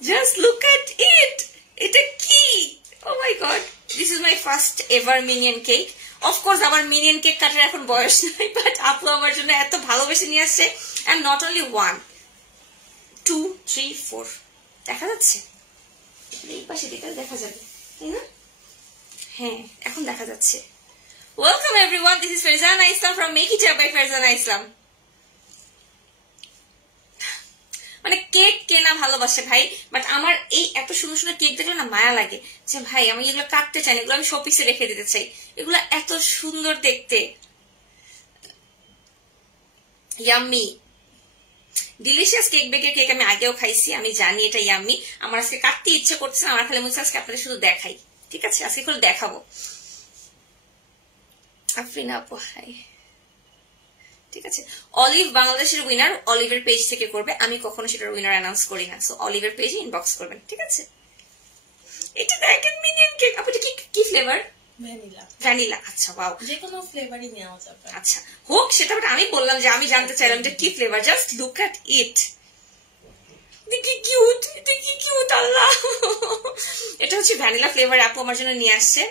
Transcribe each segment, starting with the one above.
Just look at it. এটা কি? Oh my god. This is my first ever minion cake. Of course, আমার minion cake কাটার এখন বয়স নাই, but আপু আমার জন্য এত ভালোবেসে নিয়ে আসছে, and not only 1 2 3 4 দেখা যাচ্ছে, এই পাশে দিকে দেখা যাবে তাই না? হ্যাঁ, এখন দেখা যাচ্ছে। Welcome everyone, this is Farzana Islam from Make It Up by Farzana Islam. মানে কেক কেনা ভালোবাসে ভাই, বাট আমার এই এত সুন্দর সুন্দর কেক দেখলে না মায়া লাগে যে ভাই আমি এগুলো কাটতে চাই না, এগুলো আমি শোপিসে রেখে দিতে চাই, এগুলো এত সুন্দর দেখতে। ইয়াম্মি ডিলিশিয়াস কেক বেকের কেক আমি আগেও খাইছি, আমি জানি এটা ইয়াম্মি। আমার আজকে কাটতে ইচ্ছে করছে না, আমার খালি মনে হচ্ছে আজকে আপনাদের শুধু দেখাই, ঠিক আছে? আজকে করে দেখাবো। আফরিনা আপু হাই, ঠিক আছে। অলিভ বাংলাদেশের উইনার অলিভের পেজ থেকে করবে, আমি কখনো সেটার উইনার অ্যানাউন্স করি না, সো অলিভের পেজে ইনবক্স করবেন, ঠিক আছে? এটা দেখেন মিনিয়ন কেক। আপু এটা কি ফ্লেভার? ভ্যানিলা। ভ্যানিলা, আচ্ছা ওয়াও, যে কোনো ফ্লেভারই নেওয়া যাবে। আচ্ছা হোক, সেটা আমি বললাম যে আমি জানতে চাইলাম এটা কি flavour. Just look at it, কি কিউট, এটা কি কিউট আল্লাহ। এটা হচ্ছে ভ্যানিলা ফ্লেভার, আপু আমার জন্য নিয়ে আসছে।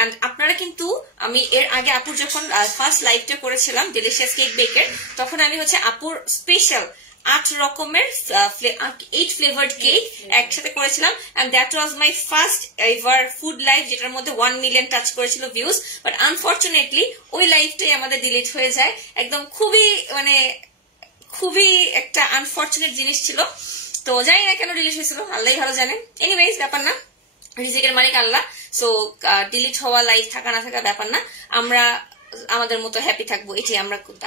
এন্ড আপনারা কিন্তু, আমি এর আগে আপুর যখন ফার্স্ট লাইভটা করেছিলাম ডিলিশিয়াস কেক বেকের, তখন আমি হচ্ছে আপুর স্পেশাল 8 রকমের 8 ফ্লেভার্ড কেক একসাথে করেছিলাম, and that was my first ever food live, যেটার মধ্যে 1 মিলিয়ন টাচ করেছিল ভিউজ। বাট আনফরচুনেটলি ওই লাইভটাই আমাদের ডিলিট হয়ে যায়, একদম খুবই একটা আনফরচুনেট জিনিস ছিল। তো জানি না কেন ডিলিট হয়েছিল, আল্লাহ ভালো জানেন। এনিওয়েজ, ব্যাপার না, রিজিকের মালিক আল্লাহ। সো ডিলিট হওয়া লাইভ থাকা না থাকা ব্যাপার না, আমরা আমাদের মতো হ্যাপি থাকবো, এটি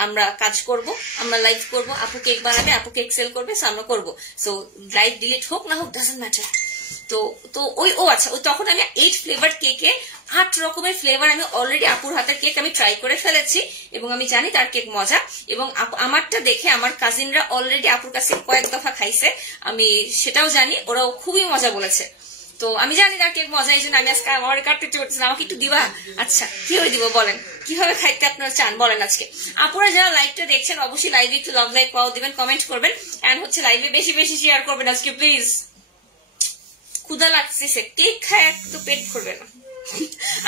আমরা কাজ করব, আমরা লাইভ করব, আপু কেক বানাবে, আপু কেক সেল করবে, সো আমরা করবো। সো লাইভ ডিলিট হোক না হোক ডাজন্ট ম্যাটার। তো আচ্ছা, তখন আমি 8 ফ্লেভার কেকে 8 রকমের ফ্লেভার আমি অলরেডি আপুর হাতের কেক আমি ট্রাই করে ফেলেছি, এবং আমি জানি তার কেক মজা, এবং আমারটা দেখে আমার কাজিনরা অলরেডি আপুর কাছে কয়েক দফা খাইছে, আমি সেটাও জানি, ওরাও খুবই মজা বলেছে। তো আমি জানি তার কেক মজা, এই জন্য আমি আজকে আমার কাটতে চলতেছিলাম, আমাকে একটু দিবা? আচ্ছা, কিভাবে দিব বলেন, কিভাবে খাইতে আপনারা চান বলেন আজকে? আপুরা যারা লাইভটা দেখছেন অবশ্যই লাইভে একটু লাভ লাইক পাওয়া দিবেন, কমেন্ট করবেন, এন্ড হচ্ছে লাইভে বেশি বেশি শেয়ার করবেন আজকে প্লিজ। ক্ষুধা লাগছে, কেক খায় তো পেট ভরবে না।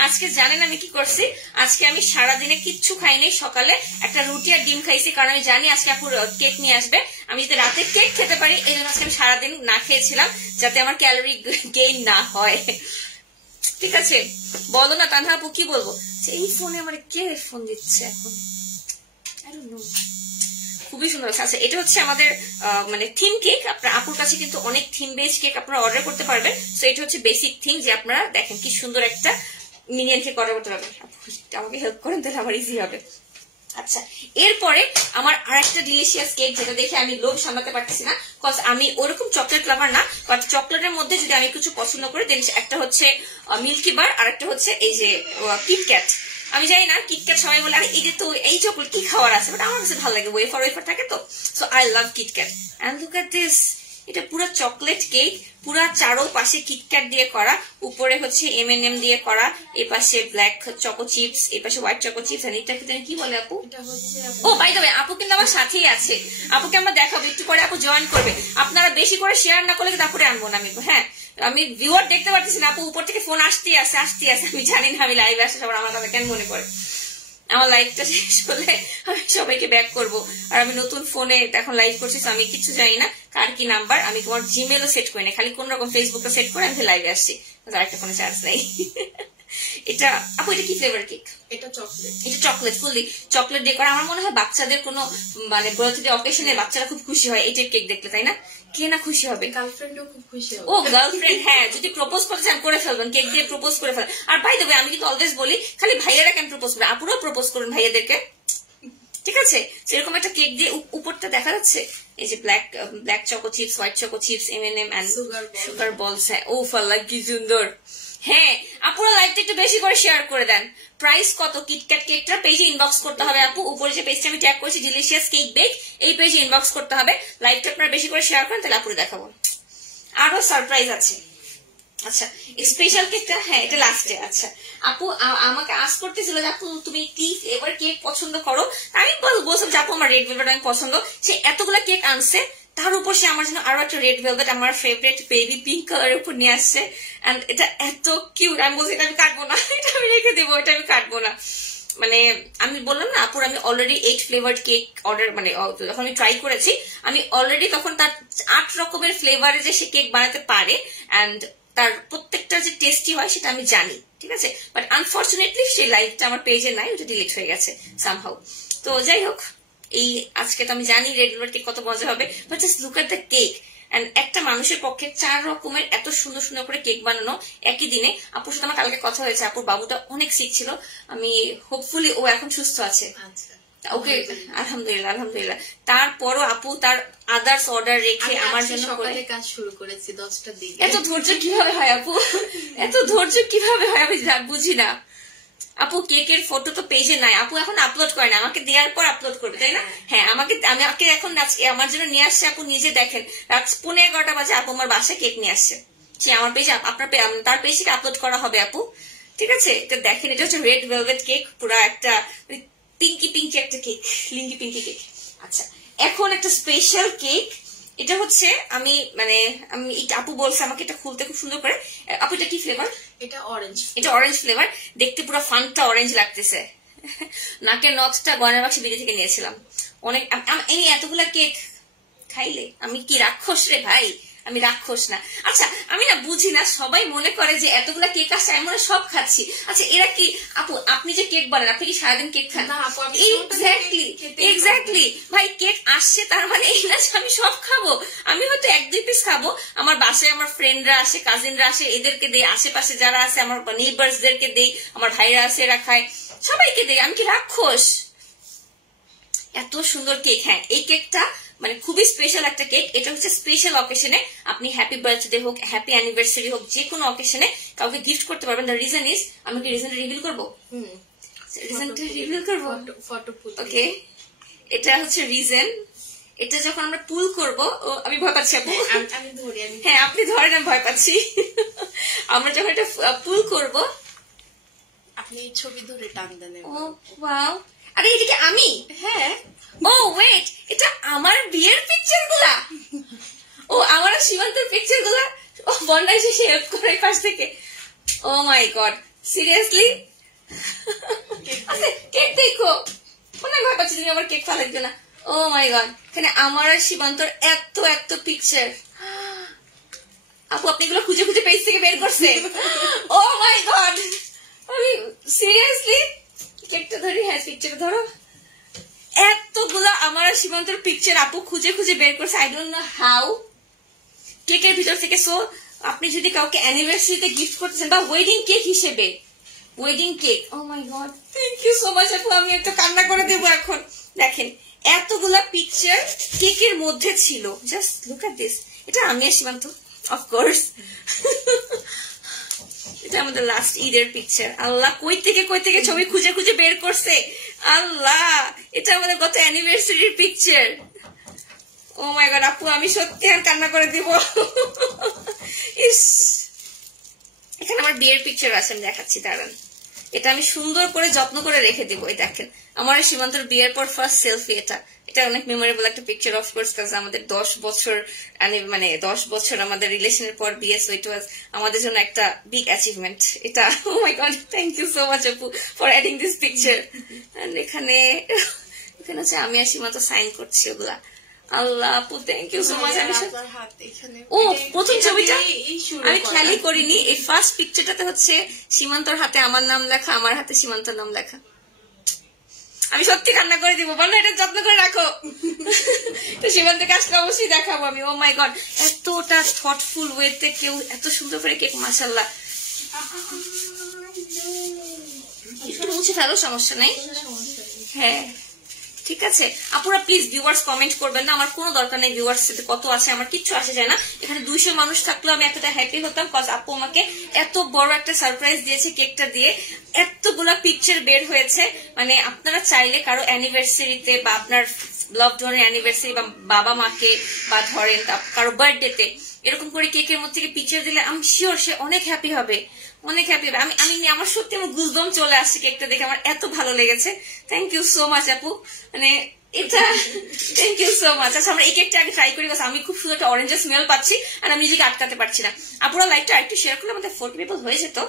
আজকে জানেন আমি কি করছি? আজকে আমি সারাদিনে কিচ্ছু খাইনি, সকালে একটা রুটি আর ডিম খাইছি, কারণ আমি জানি আজকে আপুর কেক নিয়ে আসবে, আমি যাতে রাতে কেক খেতে পারি, এই জন্য আজকে আমি সারাদিন না খেয়েছিলাম, যাতে আমার ক্যালোরি গেইন না হয়, ঠিক আছে? বলো না তানহা আপু, কি বলবো? এই ফোনে আমার কে ফোন দিচ্ছে এখন, আই ডোন্ট নো। খুবই সুন্দর। আচ্ছা, এটা হচ্ছে আমাদের মানে থিম কেক। আপনার আপুর কাছে কিন্তু অনেক থিম বেস কেক আপনারা অর্ডার করতে পারবেন। সো এটা হচ্ছে বেসিক থিম, যে আপনারা দেখেন কি সুন্দর একটা মিনিয়ন কেক অর্ডার করতে পারবেন। আমাকে হেল্প করেন, তাহলে আমার ইজি হবে। আচ্ছা, এরপরে আমার আরেকটা ডিলিশিয়াস কেক, যেটা দেখে আমি লোভ সামলাতে পারতেছি না, কজ আমি ওরকম চকলেট লাভার না, বাট চকলেটের মধ্যে যদি আমি কিছু পছন্দ করি, দেন একটা হচ্ছে মিল্কি বার, আর একটা হচ্ছে এই যে কিটক্যাট। আমি জানি না, কিটক্যাট সবাই বলে আরে এই যে তো এই চকলেট কি খাওয়ার আছে, বাট আমার কাছে ভালো লাগে, ওয়েফার থাকে তো, so I love KitKat. And look at this, এটা পুরো চকলেট কেক, পুরা চারো পাশে কিটক্যাট দিয়ে করা, উপরে হচ্ছে M&M দিয়ে করা, এই পাশে ব্ল্যাক চকো চিপস, এই পাশে হোয়াইট চকো চিপস। আর এটা কি বলে আপু? ও বাই দ্য ওয়ে, আপু কিন্তু আমার সাথেই আছে, আপুকে আমরা দেখাবো একটু পরে, আপু জয়েন করবে। আপনারা বেশি করে শেয়ার না করলে তারপরে আনবো না আমি। হ্যাঁ, আমি ভিউয়ার দেখতে পারতেছি না, আপু উপর থেকে ফোন আসতেই আছে। আমি জানি না আমি লাইভে আসে সবার আমার কথা কেন মনে করে। আমার লাইভটা শেষ হলে আমি সবাইকে ব্যাক করবো, আর আমি নতুন ফোনে এখন লাইভ করছি, আমি কিছু জানি না কার কি নাম্বার, আমি তোমার জিমেলও সেট করি না, খালি কোন রকম ফেসবুকটা সেট করে আমি লাইভে আসছি, আরেকটা ফোনে চার্জ নাই। এটা আপু, এটা কি ফ্লেভার কেক? এটা চকলেট, ফুললি চকলেট দিয়ে করা। আমার মনে হয় বাচ্চাদের কোনো মানে বার্থডে অকেশনে বাচ্চারা খুব খুশি হয় এইটার কেক দেখলে, তাই না? কে না খুশি হবে? গার্লফ্রেন্ডও খুব খুশি হবে। ও গার্লফ্রেন্ড, হ্যাঁ, যদি প্রপোজ করতে চান করে ফেলবেন, কেক দিয়ে প্রপোজ করে ফেলেন। আর ভাই দেবে, আমি কিন্তু অলওয়েজ বলি খালি ভাইয়ারা কেন প্রপোজ করে, আপুরাও প্রপোজ করুন ভাইয়াদেরকে, ঠিক আছে? সেরকম একটা কেক দিয়ে, উপরটা দেখা যাচ্ছে এই যে black choco chips, white choco chips, M&M and sugar balls. হ্যাঁ, ও ফাল্লা কি সুন্দর। হ্যাঁ, আপুরা লাইভটা একটু বেশি করে শেয়ার করে দেন। প্রাইস কত কিটক্যাট কেকটা? পেজে ইনবক্স করতে হবে আপু, উপরে যে পেজটা আমি ট্যাগ করেছি ডিলিশিয়াস কেক বেক, এই পেজে ইনবক্স করতে হবে। লাইভটা আপনারা বেশি করে শেয়ার করেন, তাহলে আপুরে দেখাবো। আরো সারপ্রাইজ আছে। আচ্ছা, স্পেশাল কেকটা, হ্যাঁ এটা লাস্টে। আচ্ছা, আপু আমাকে আস্ক করতেছিল যে আপু তুমি কি ফ্লেভার কেক পছন্দ করো, আমি বলছিলাম যে আপু আমার রেড ভেলভেট অনেক পছন্দ। সে এতগুলা কেক আনছে, তার উপর সে আমার জন্য আরো একটা রেড ভেলভেট, আমার ফেভারিট বেবি পিঙ্ক কালারের উপর নিয়ে আসছে। এন্ড এটা এত কিউট, আমি বলছি এটা আমি কাটবো না, এটা আমি রেখে দেবো, এটা আমি কাটবো না। মানে আমি বললাম না আপুর আমি অলরেডি 8 ফ্লেভার্ড কেক অর্ডার, মানে যখন আমি ট্রাই করেছি আমি অলরেডি তখন তার 8 রকমের ফ্লেভারে যে সে কেক বানাতে পারে এন্ড তার প্রত্যেকটা যে টেস্টি হয় সেটা আমি জানি, ঠিক আছে। বাট আনফর্চুনেটলি সেই লাইভটা আমার পেজে নাই, ওটা ডিলিট হয়ে গেছে সামহাউ। তো যাই হোক, এই আজকে তো আমি জানি রেড ভেলভেট কেক কত মজা হবে, but just look at the cake. And একটা মানুষের পক্ষে 4 রকমের এত সুন্দর সুন্দর করে কেক বানানো একই দিনে। আপুর সাথে আমার কালকে কথা হয়েছে, আপুর বাবুটা অনেক সিক ছিল, আমি হোপফুলি ও এখন সুস্থ আছে। ওকে, আলহামদুলিল্লাহ আলহামদুলিল্লাহ। তারপরও আপু তার আদার্স অর্ডার রেখে আমার জন্য সকালে কাজ শুরু করেছি 10টার দিকে। এত ধৈর্য কিভাবে হয় আপু, এত ধৈর্য কিভাবে হয় আমি বুঝি না। আপু কেকের ফটো তো পেজে নাই, আপু এখন আপলোড করে না, আমাকে দেওয়ার পর আপলোড করবে তাই না? হ্যাঁ, আমাকে এখন আজকে আমার জন্য নিয়ে আসছে। আপু নিজে দেখেন, রাত 11:15 বাজে আপু আমার বাসায় কেক নিয়ে আসছে। সে আমার পেজে, আপনার তার পেজ থেকে আপলোড করা হবে আপু, ঠিক আছে? এটা দেখেন, এটা হচ্ছে রেড ভেলভেট কেক, পুরো একটা পিঙ্কি পিঙ্কি একটা কেক, লিঙ্কি পিঙ্কি কেক। আচ্ছা, এখন একটা স্পেশাল কেক, এটা হচ্ছে আমি আপু বলছে আমাকে এটা খুলতে খুব সুন্দর করে। আপু এটা কি ফ্লেভার? এটা অরেঞ্জ। এটা অরেঞ্জ ফ্লেভার, দেখতে পুরো ফানটা অরেঞ্জ লাগতেছে। নাকের নথটা গয়নার বাক্সে বিক্রি থেকে নিয়েছিলাম অনেক। এই এতগুলা কেক খাইলে আমি কি রাক্ষস রে ভাই? আমি রাক্ষস না। আচ্ছা, আমি না বুঝি না, সবাই মনে করে যে এতগুলা কেক আসছে আমি মনে সব খাচ্ছি। আচ্ছা, এরা কি আপু, আপনি যে কেক বানান আপনি কি সারাদিন কেক খান? এক্স্যাক্টলি ভাই, কেক আসছে তার মানে এই না আমি সব খাবো। আমি হয়তো 1-2 পিস খাবো, আমার বাসায় আমার ফ্রেন্ডরা আসে, কাজিনরা আসে, এদেরকে দেই, আশেপাশে যারা আছে আমার নেইবার্সদেরকে দেই, আমার ভাইরা আছে এরা খায়, সবাইকে দেই। আমি কি রাক্ষস? এত সুন্দর কেক। হ্যাঁ, এই কেকটা মানে খুবই স্পেশাল একটা কেক। এটা হচ্ছে স্পেশাল অকেশনে, আপনি হ্যাপি বার্থডে হোক, হ্যাপি অ্যানিভার্সারি হোক, যে কোনো অকেশনে কাউকে গিফট করতে পারবেন। দ্য রিজন ইজ, আমি কি রিজনটা রিভিল করবো? রিজনটা রিভিল করবো, ওকে। এটা হচ্ছে রিজন। এটা যখন আমরা পুল করবো, আমি ভয় পাচ্ছি আপু, হ্যাঁ আপনি ধরেন, আমি ভয় পাচ্ছি। আমরা যখন এটা পুল করবো, আপনি ছবি ধরে টান দেন। ও ওয়াও, আরে এটা কি আমি? হ্যাঁ। ও ওয়েট, এটা আমার বিয়ের পিকচার গুলা? ও আমার সীমান্তের পিকচার গুলা? ও বন্ডা এসে হেল্প করে পাশ থেকে। ও মাই গড, সিরিয়াসলি? আচ্ছা, কেক দেখো, মনে ভয় পাচ্ছি তুমি আমার কেক ফালাইবে না। ও মাই গড, এখানে আমার আর সীমান্তর এত এত পিকচার। আপু আপনি এগুলো খুঁজে খুঁজে পেজ থেকে বের করছে? ও মাই গড, আমি সিরিয়াসলি কেকটা ধরি? হ্যাঁ, পিকচার ধরো। এতগুলো আমার আর সীমান্তর পিকচার আপু খুঁজে খুঁজে বের করছে, আই ডোন্ট নো হাউ, কেকের ভিতর থেকে। সো আপনি যদি কাউকে অ্যানিভার্সারিতে গিফট করতেছেন বা ওয়েডিং কেক হিসেবে, wedding cake, oh my god, thank you so much আপু, আমি একটা কান্না করে দেবো এখন। দেখেন এতগুলা পিকচার কেকের মধ্যে ছিল, জাস্ট লুক এট দিস। এটা আমি আর সীমান্ত, অফকোর্স। এটা আমাদের লাস্ট ঈদের পিকচার। আল্লাহ, কই থেকে ছবি খুঁজে খুঁজে বের করছে, আল্লাহ। এটা আমাদের গত অ্যানিভার্সারির পিকচার। ও মাই গড আপু, আমি সত্যি আর কান্না করে দিব। ইস, এখানে আমার বিয়ের পিকচার আছে, আমি দেখাচ্ছি দাঁড়ান। এটা আমি সুন্দর করে যত্ন করে রেখে দিব। এই দেখেন আমার সীমান্তর বিয়ের পর ফার্স্ট সেলফি। এটা অনেক মেমোরেবল একটা পিকচার, অফকোর্স, কাজ আমাদের 10 বছর, মানে 10 বছর আমাদের রিলেশনের পর বিয়ে। সো ইট ওয়াজ আমাদের জন্য একটা বিগ অ্যাচিভমেন্ট এটা। Oh my god, thank you so much আপু ফর অ্যাডিং দিস পিকচার। এখানে হচ্ছে আমি আর সীমান্ত সাইন করছি ওগুলা। আল্লাহ আপু, থ্যাংক ইউ সো মাচ। ও প্রথম ছবিটা আমি খেয়ালই করিনি, এই ফার্স্ট পিকচারটাতে হচ্ছে সীমান্তর হাতে আমার নাম লেখা, আমার হাতে সীমান্তর নাম লেখা। আমি সত্যি কান্না করে দিব, বলো এটা যত্ন করে রাখো। তো সীমান্তকে আসলে অবশ্যই দেখাবো আমি। ও মাই গড, এতটা থটফুল ওয়েতে কেউ এত সুন্দর করে কেক, মাশাআল্লাহ। একটু মুছে ফেলো, সমস্যা নাই। হ্যাঁ ঠিক আছে আপুরা, প্লিজ ভিউয়ার্স কমেন্ট করবেন না, আমার কোনো দরকার নেই ভিউয়ার্স কত আছে, আমার কিচ্ছু আসে যায় না। এখানে 200 মানুষ থাকলেও আমি এতটা হ্যাপি হতাম, কজ আপু আমাকে এত বড় একটা সারপ্রাইজ দিয়েছে কেকটা দিয়ে। এতগুলা পিকচার বের হয়েছে, মানে আপনারা চাইলে কারো অ্যানিভার্সারিতে বা আপনার লাভড ওয়ানের অ্যানিভার্সারি বা বাবা মাকে বা ধরেন কারো বার্থডেতে এরকম করে কেকের মধ্যে থেকে পিকচার দিলে আমি শিওর সে অনেক হ্যাপি হবে, অনেক হ্যাপি হবে। আমি আমার সত্যি আমার গুজবাম্প চলে আসছে কেকটা দেখে, আমার এত ভালো লেগেছে। থ্যাংক ইউ সো মাচ আপু, মানে এটা থ্যাংক ইউ সো মাচ। আচ্ছা আমরা এই কেকটা আগে ট্রাই করি, আমি খুব সুন্দর একটা অরেঞ্জের স্মেল পাচ্ছি আর আমি নিজেকে আটকাতে পারছি না। আপুরা লাইকটা আরেকটু শেয়ার করলে আমাদের 40 পিপল হয়ে যেত।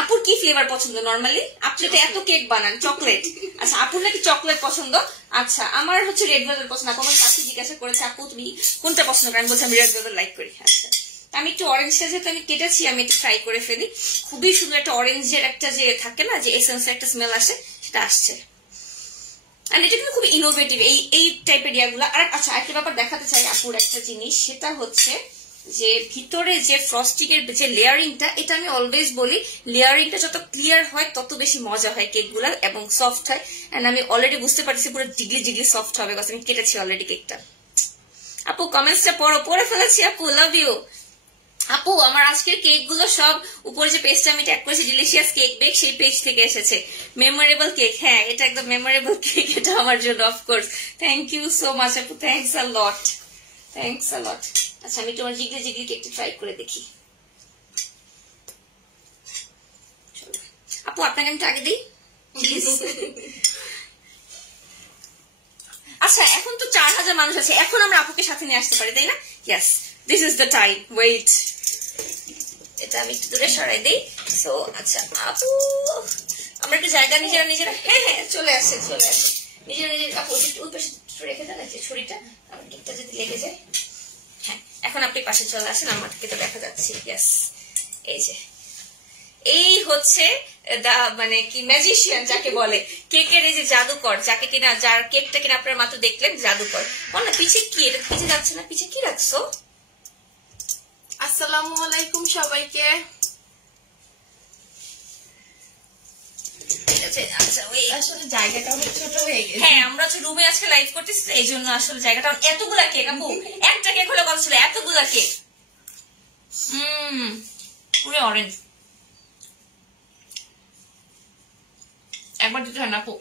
আপুর কি ফ্লেভার পছন্দ নরমালি? আপনি তো এত কেক বানান, চকলেট। আচ্ছা আপুর নাকি চকলেট পছন্দ। আচ্ছা আমার হচ্ছে রেড ভেলভেট পছন্দ। আপু আমার কাছে জিজ্ঞাসা করেছে আপু তুমি কোনটা পছন্দ করেন, বলছি আমি রেড ভেলভেট লাইক করি। আচ্ছা আমি একটু অরেঞ্জটা যেহেতু আমি কেটেছি আমি একটু ট্রাই করে ফেলি। খুবই সুন্দর একটা অরেঞ্জের একটা যে থাকে না যে এসেন্সের একটা স্মেল আসে সেটা আসছে। আর এটা কিন্তু খুব ইনোভেটিভ এই টাইপের ইয়াগুলো। আর আচ্ছা একটা ব্যাপার দেখাতে চাই আপুর একটা জিনিস, সেটা হচ্ছে যে ভিতরে যে ফ্রস্টিং এর যে লেয়ারিংটা, এটা আমি অলওয়েজ বলি লেয়ারিংটা যত ক্লিয়ার হয় তত বেশি মজা হয় কেকগুলা এবং সফট হয়। এন্ড আমি অলরেডি বুঝতে পারছি পুরো জিগলি জিগলি সফট হবে, আমি কেটেছি অলরেডি কেকটা। আপু কমেন্টসটা পড়ে ফেলেছি আপু, লাভ ইউ। আপু আমার আজকের কেক গুলো সব উপরে যে পেজটা আমি ট্যাগ করেছি ডিলিশিয়াস কেক বেক, সেই পেজ থেকে এসেছে। মেমোরেবল কেক, হ্যাঁ এটা একদম মেমোরেবল কেক এটা আমার জন্য, of course. Thank you so much আপু, thanks a lot, thanks a lot. আচ্ছা আমি তোমার জিগলি জিগলি কেকটা ট্রাই করে দেখি। আপু আপনাকে আমি আগে দিই প্লিজ। আচ্ছা এখন তো 4000 মানুষ আছে, এখন আমরা আপুকে সাথে নিয়ে আসতে পারি তাই না? Yes this is the time, wait. এটা আমি একটু দূরে সরাই দিই। সো আচ্ছা আপু আমরা একটু জায়গা নিজেরা হ্যাঁ হ্যাঁ চলে আসে নিজেরা আপু ওই পাশে রেখে দেন ছুরিটা, আমার কেকটা যদি লেগে যায়। হ্যাঁ এখন আপনি পাশে চলে আসেন, আমাকে তো দেখা যাচ্ছে। ইয়েস এই যে এই হচ্ছে মানে কি ম্যাজিশিয়ান যাকে বলে, কেকের এই যে জাদুকর, যাকে কিনা যার কেকটা কিনা আপনারা মাত্র দেখলেন জাদুকর। বল না পিছে কি, এটা পিছে যাচ্ছে না, পিছে কি রাখছো? আসসালামু আলাইকুম সবাইকে। আসলে জায়গাটা অনেক ছোট হয়ে গেছে। হ্যাঁ আমরা হচ্ছে রুমে আজকে লাইভ করতেছি এই জন্য আসলে জায়গাটা এতগুলা কেক। আপু একটা কেক হলে কথা ছিল, এতগুলা কেক। পুরো অরেঞ্জ। একবার দিতে হয় না আপু?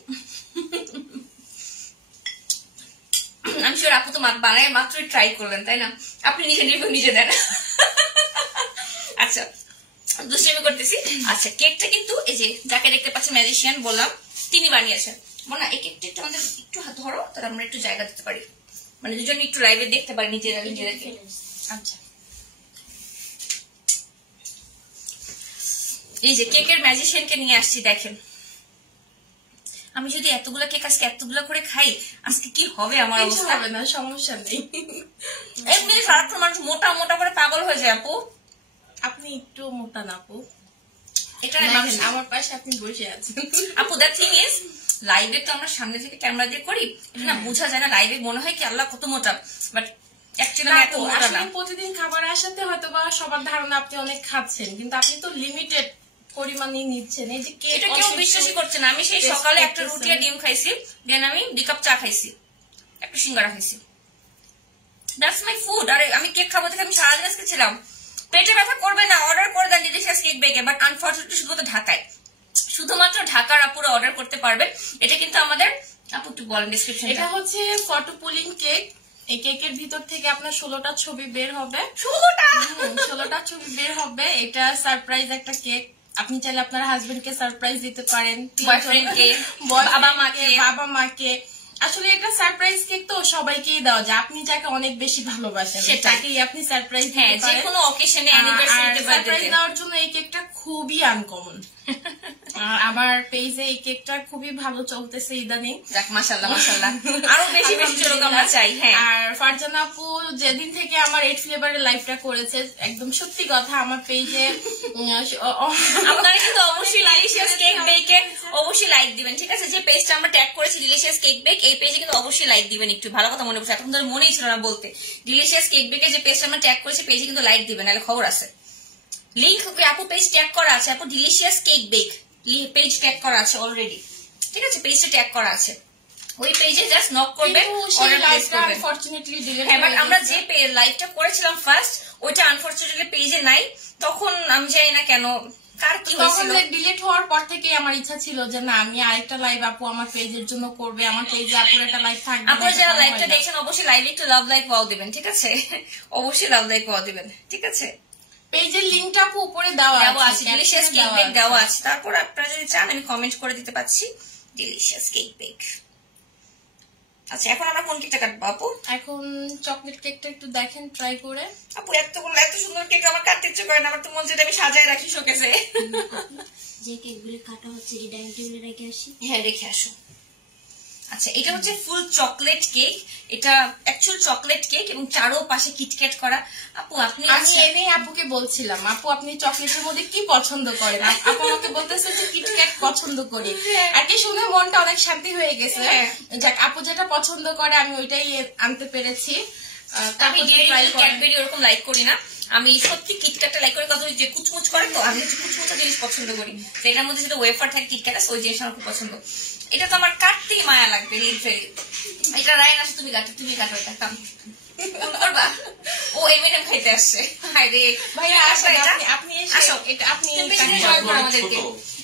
আমি শিওর আপু তো বানায় মাত্রই ট্রাই করলেন তাই না? আপনি নিজে দেন। আচ্ছা দুষ্টামি করতেছি। আচ্ছা কেকটা কিন্তু এই যে যাকে দেখতে পাচ্ছেন ম্যাজিশিয়ান বললাম তিনি বানিয়েছেন। না এই কেকটা একটু আমাদের একটু হাত ধরো, তাহলে আমরা একটু জায়গা দিতে পারি, মানে দুজন একটু লাইভে দেখতে পারি নিজেদেরকে। আচ্ছা এই যে কেকের ম্যাজিশিয়ানকে নিয়ে আসছি, দেখেন আমি যদি এতগুলা কেক আজকে এতগুলা করে খাই আজকে কি হবে আমার অবস্থা? হবে না, সমস্যা নেই। এমনি সারাক্ষণ মানুষ মোটা মোটা করে পাগল হয়ে যায় আপু। আপনি একটু মোটা না আপু, এটা আমার পাশে আপনি বসে আছেন আপু। দ্য থিং ইজ লাইভে তো আমরা সামনে থেকে ক্যামেরা দিয়ে করি, এটা না বোঝা যায় না। লাইভে মনে হয় কি আল্লাহ কত মোটা, বাট অ্যাকচুয়ালি এত মোটা না। প্রতিদিন খাবার আসাতে হয়তো বা সবার ধারণা আপনি অনেক খাচ্ছেন, কিন্তু আপনি তো লিমিটেড পরিমাণে নিচ্ছেন। এই যে এটা কেউ বিশ্বাসই করছে না। আমি সেই সকালে একটা রুটি আর ডিম খাইছি, দেন আমি 2 কাপ চা খাইছি, একটা সিঙ্গারা খাইছি, দ্যাটস মাই ফুড। আর আমি কেক খাবো থেকে আমি সারাদিন আজকে ছিলাম। পেটে ব্যথা করবে না, অর্ডার করে দেন delicious cake Bheke, but unfortunately শুধুমাত্র ঢাকায়, শুধুমাত্র ঢাকার আপুরা অর্ডার করতে পারবেন। এটা কিন্তু আমাদের আপু একটু বলেন ডিসক্রিপশন। এটা হচ্ছে ফটো পুলিং কেক। এই কেকের ভিতর থেকে আপনার 16টা ছবি বের হবে। 16টা ছবি বের হবে। এটা সারপ্রাইজ একটা কেক। আপনি চাইলে আপনার হাজবেন্ডকে সারপ্রাইজ দিতে পারেন, বয়ফ্রেন্ডকে, বাবা মাকে। আসলে এটা সারপ্রাইজ কেক তো সবাইকেই দেওয়া যায়। আপনি যাকে অনেক বেশি ভালোবাসেন সেটাকেই আপনি সারপ্রাইজ দিতে পারেন। যে কোনো অকেশনে অ্যানিভার্সারিতে সারপ্রাইজ দেওয়ার জন্য এই কেকটা খুবই আনকমন। আমার পেজে এই কেকটা খুবই ভালো চলতেছে ইদানিং। যাক মাশাআল্লাহ মাশাআল্লাহ, আরো বেশি বেশি চলুক আমরা চাই। হ্যাঁ আর ফারজানা আপু যেদিন থেকে আমার 8 ফ্লেভারের লাইভটা করেছে, একদম সত্যি কথা আমার পেজে আপনারা কিন্তু অবশ্যই ডিলিশিয়াস কেক বেকে অবশ্যই লাইক দিবেন, ঠিক আছে? যে পেজটা আমরা ট্যাগ করেছি ডিলিশিয়াস কেক বেক, এই পেজে কিন্তু অবশ্যই লাইক দিবেন। একটু ভালো কথা মনে পড়ছে, এখন ধরে মনেই ছিল না বলতে। ডিলিশিয়াস কেক বেকে যে পেজটা আমরা ট্যাগ করেছি পেজে কিন্তু লাইক দিবেন, নাহলে খবর আছে। লিংক আপু পেজ ট্যাগ করা আছে, আপু delicious cake bake page tag করা আছে অলরেডি, ঠিক আছে? পেজটা ট্যাগ করা আছে, ওই পেজে জাস্ট নক করবেন, অর্ডার প্লেস করবেন। হ্যাঁ বাট আমরা যে লাইভটা করেছিলাম ফার্স্ট, ওইটা আনফরচুনেটলি পেজে নাই। তখন আমি জানি না কেন কার কি হয়েছিল, ডিলিট হওয়ার পর থেকে আমার ইচ্ছা ছিল যে না আমি আরেকটা লাইভ আপু আমার পেজের জন্য করবে, আমার পেজে আপুর একটা লাইভ থাকবে। আপনারা যারা লাইভটা দেখছেন অবশ্যই লাইভে একটু লাভ লাইক ওয়াও দিবেন, ঠিক আছে? অবশ্যই লাভ লাইক ওয়াও দিবেন, ঠিক আছে? পেজের লিংকটা আপু উপরে দেওয়া আছে, ডিলিশিয়াস কেক বেক দেওয়া আছে। তারপর আপনারা যদি চান আমি কমেন্ট করে দিতে পারছি, ডিলিশিয়াস কেক বেক। আচ্ছা এখন আমরা কোন কেকটা কাটবো আপু? এখন চকলেট কেকটা একটু দেখেন ট্রাই করে। আপু এত সুন্দর কেক আমার কাটতে ইচ্ছে করে না, আমার তো মন চাই আমি সাজায় রাখি শোকেসে। যে কেকগুলো কাটা হচ্ছে যে ডাইনিং টেবিলে রেখে আসি। হ্যাঁ রেখে আসো। আচ্ছা এটা হচ্ছে ফুল চকলেট কেক, এটা অ্যাকচুয়াল চকলেট কেক এবং চারোপাশে কিটক্যাট করা। আপু আপনি আমি এনেই আপুকে বলছিলাম, আপু আপনি চকলেটের মধ্যে কি পছন্দ করেন? আপু আমাকে বলতেছে যে কিটক্যাট পছন্দ করি। আর কি শুনে মনটা অনেক শান্তি হয়ে গেছে। যাক আপু যেটা পছন্দ করে আমি ওইটাই আনতে পেরেছি। আমি ক্যাডবেরি ওরকম লাইক করি না, আমি সত্যি কিটক্যাটটা লাইক করি, কত যে কুচমুচ করে তো আমি হচ্ছে কুচমুচা জিনিস পছন্দ করি। তো এটার মধ্যে যেটা ওয়েফার থাকে কিটক্যাট ওই জিনিস আমার খুব পছন্দ। এটা তো আমার কাটতেই মায়া লাগবে লিটারেলি। এটা রায়ন আসে তুমি কাটো এটা কাম করবা। ও এমএনএম খাইতে আসছে। আরে ভাইয়া আসো এটা আপনি আসো এটা আপনি জয়েন করো আমাদেরকে।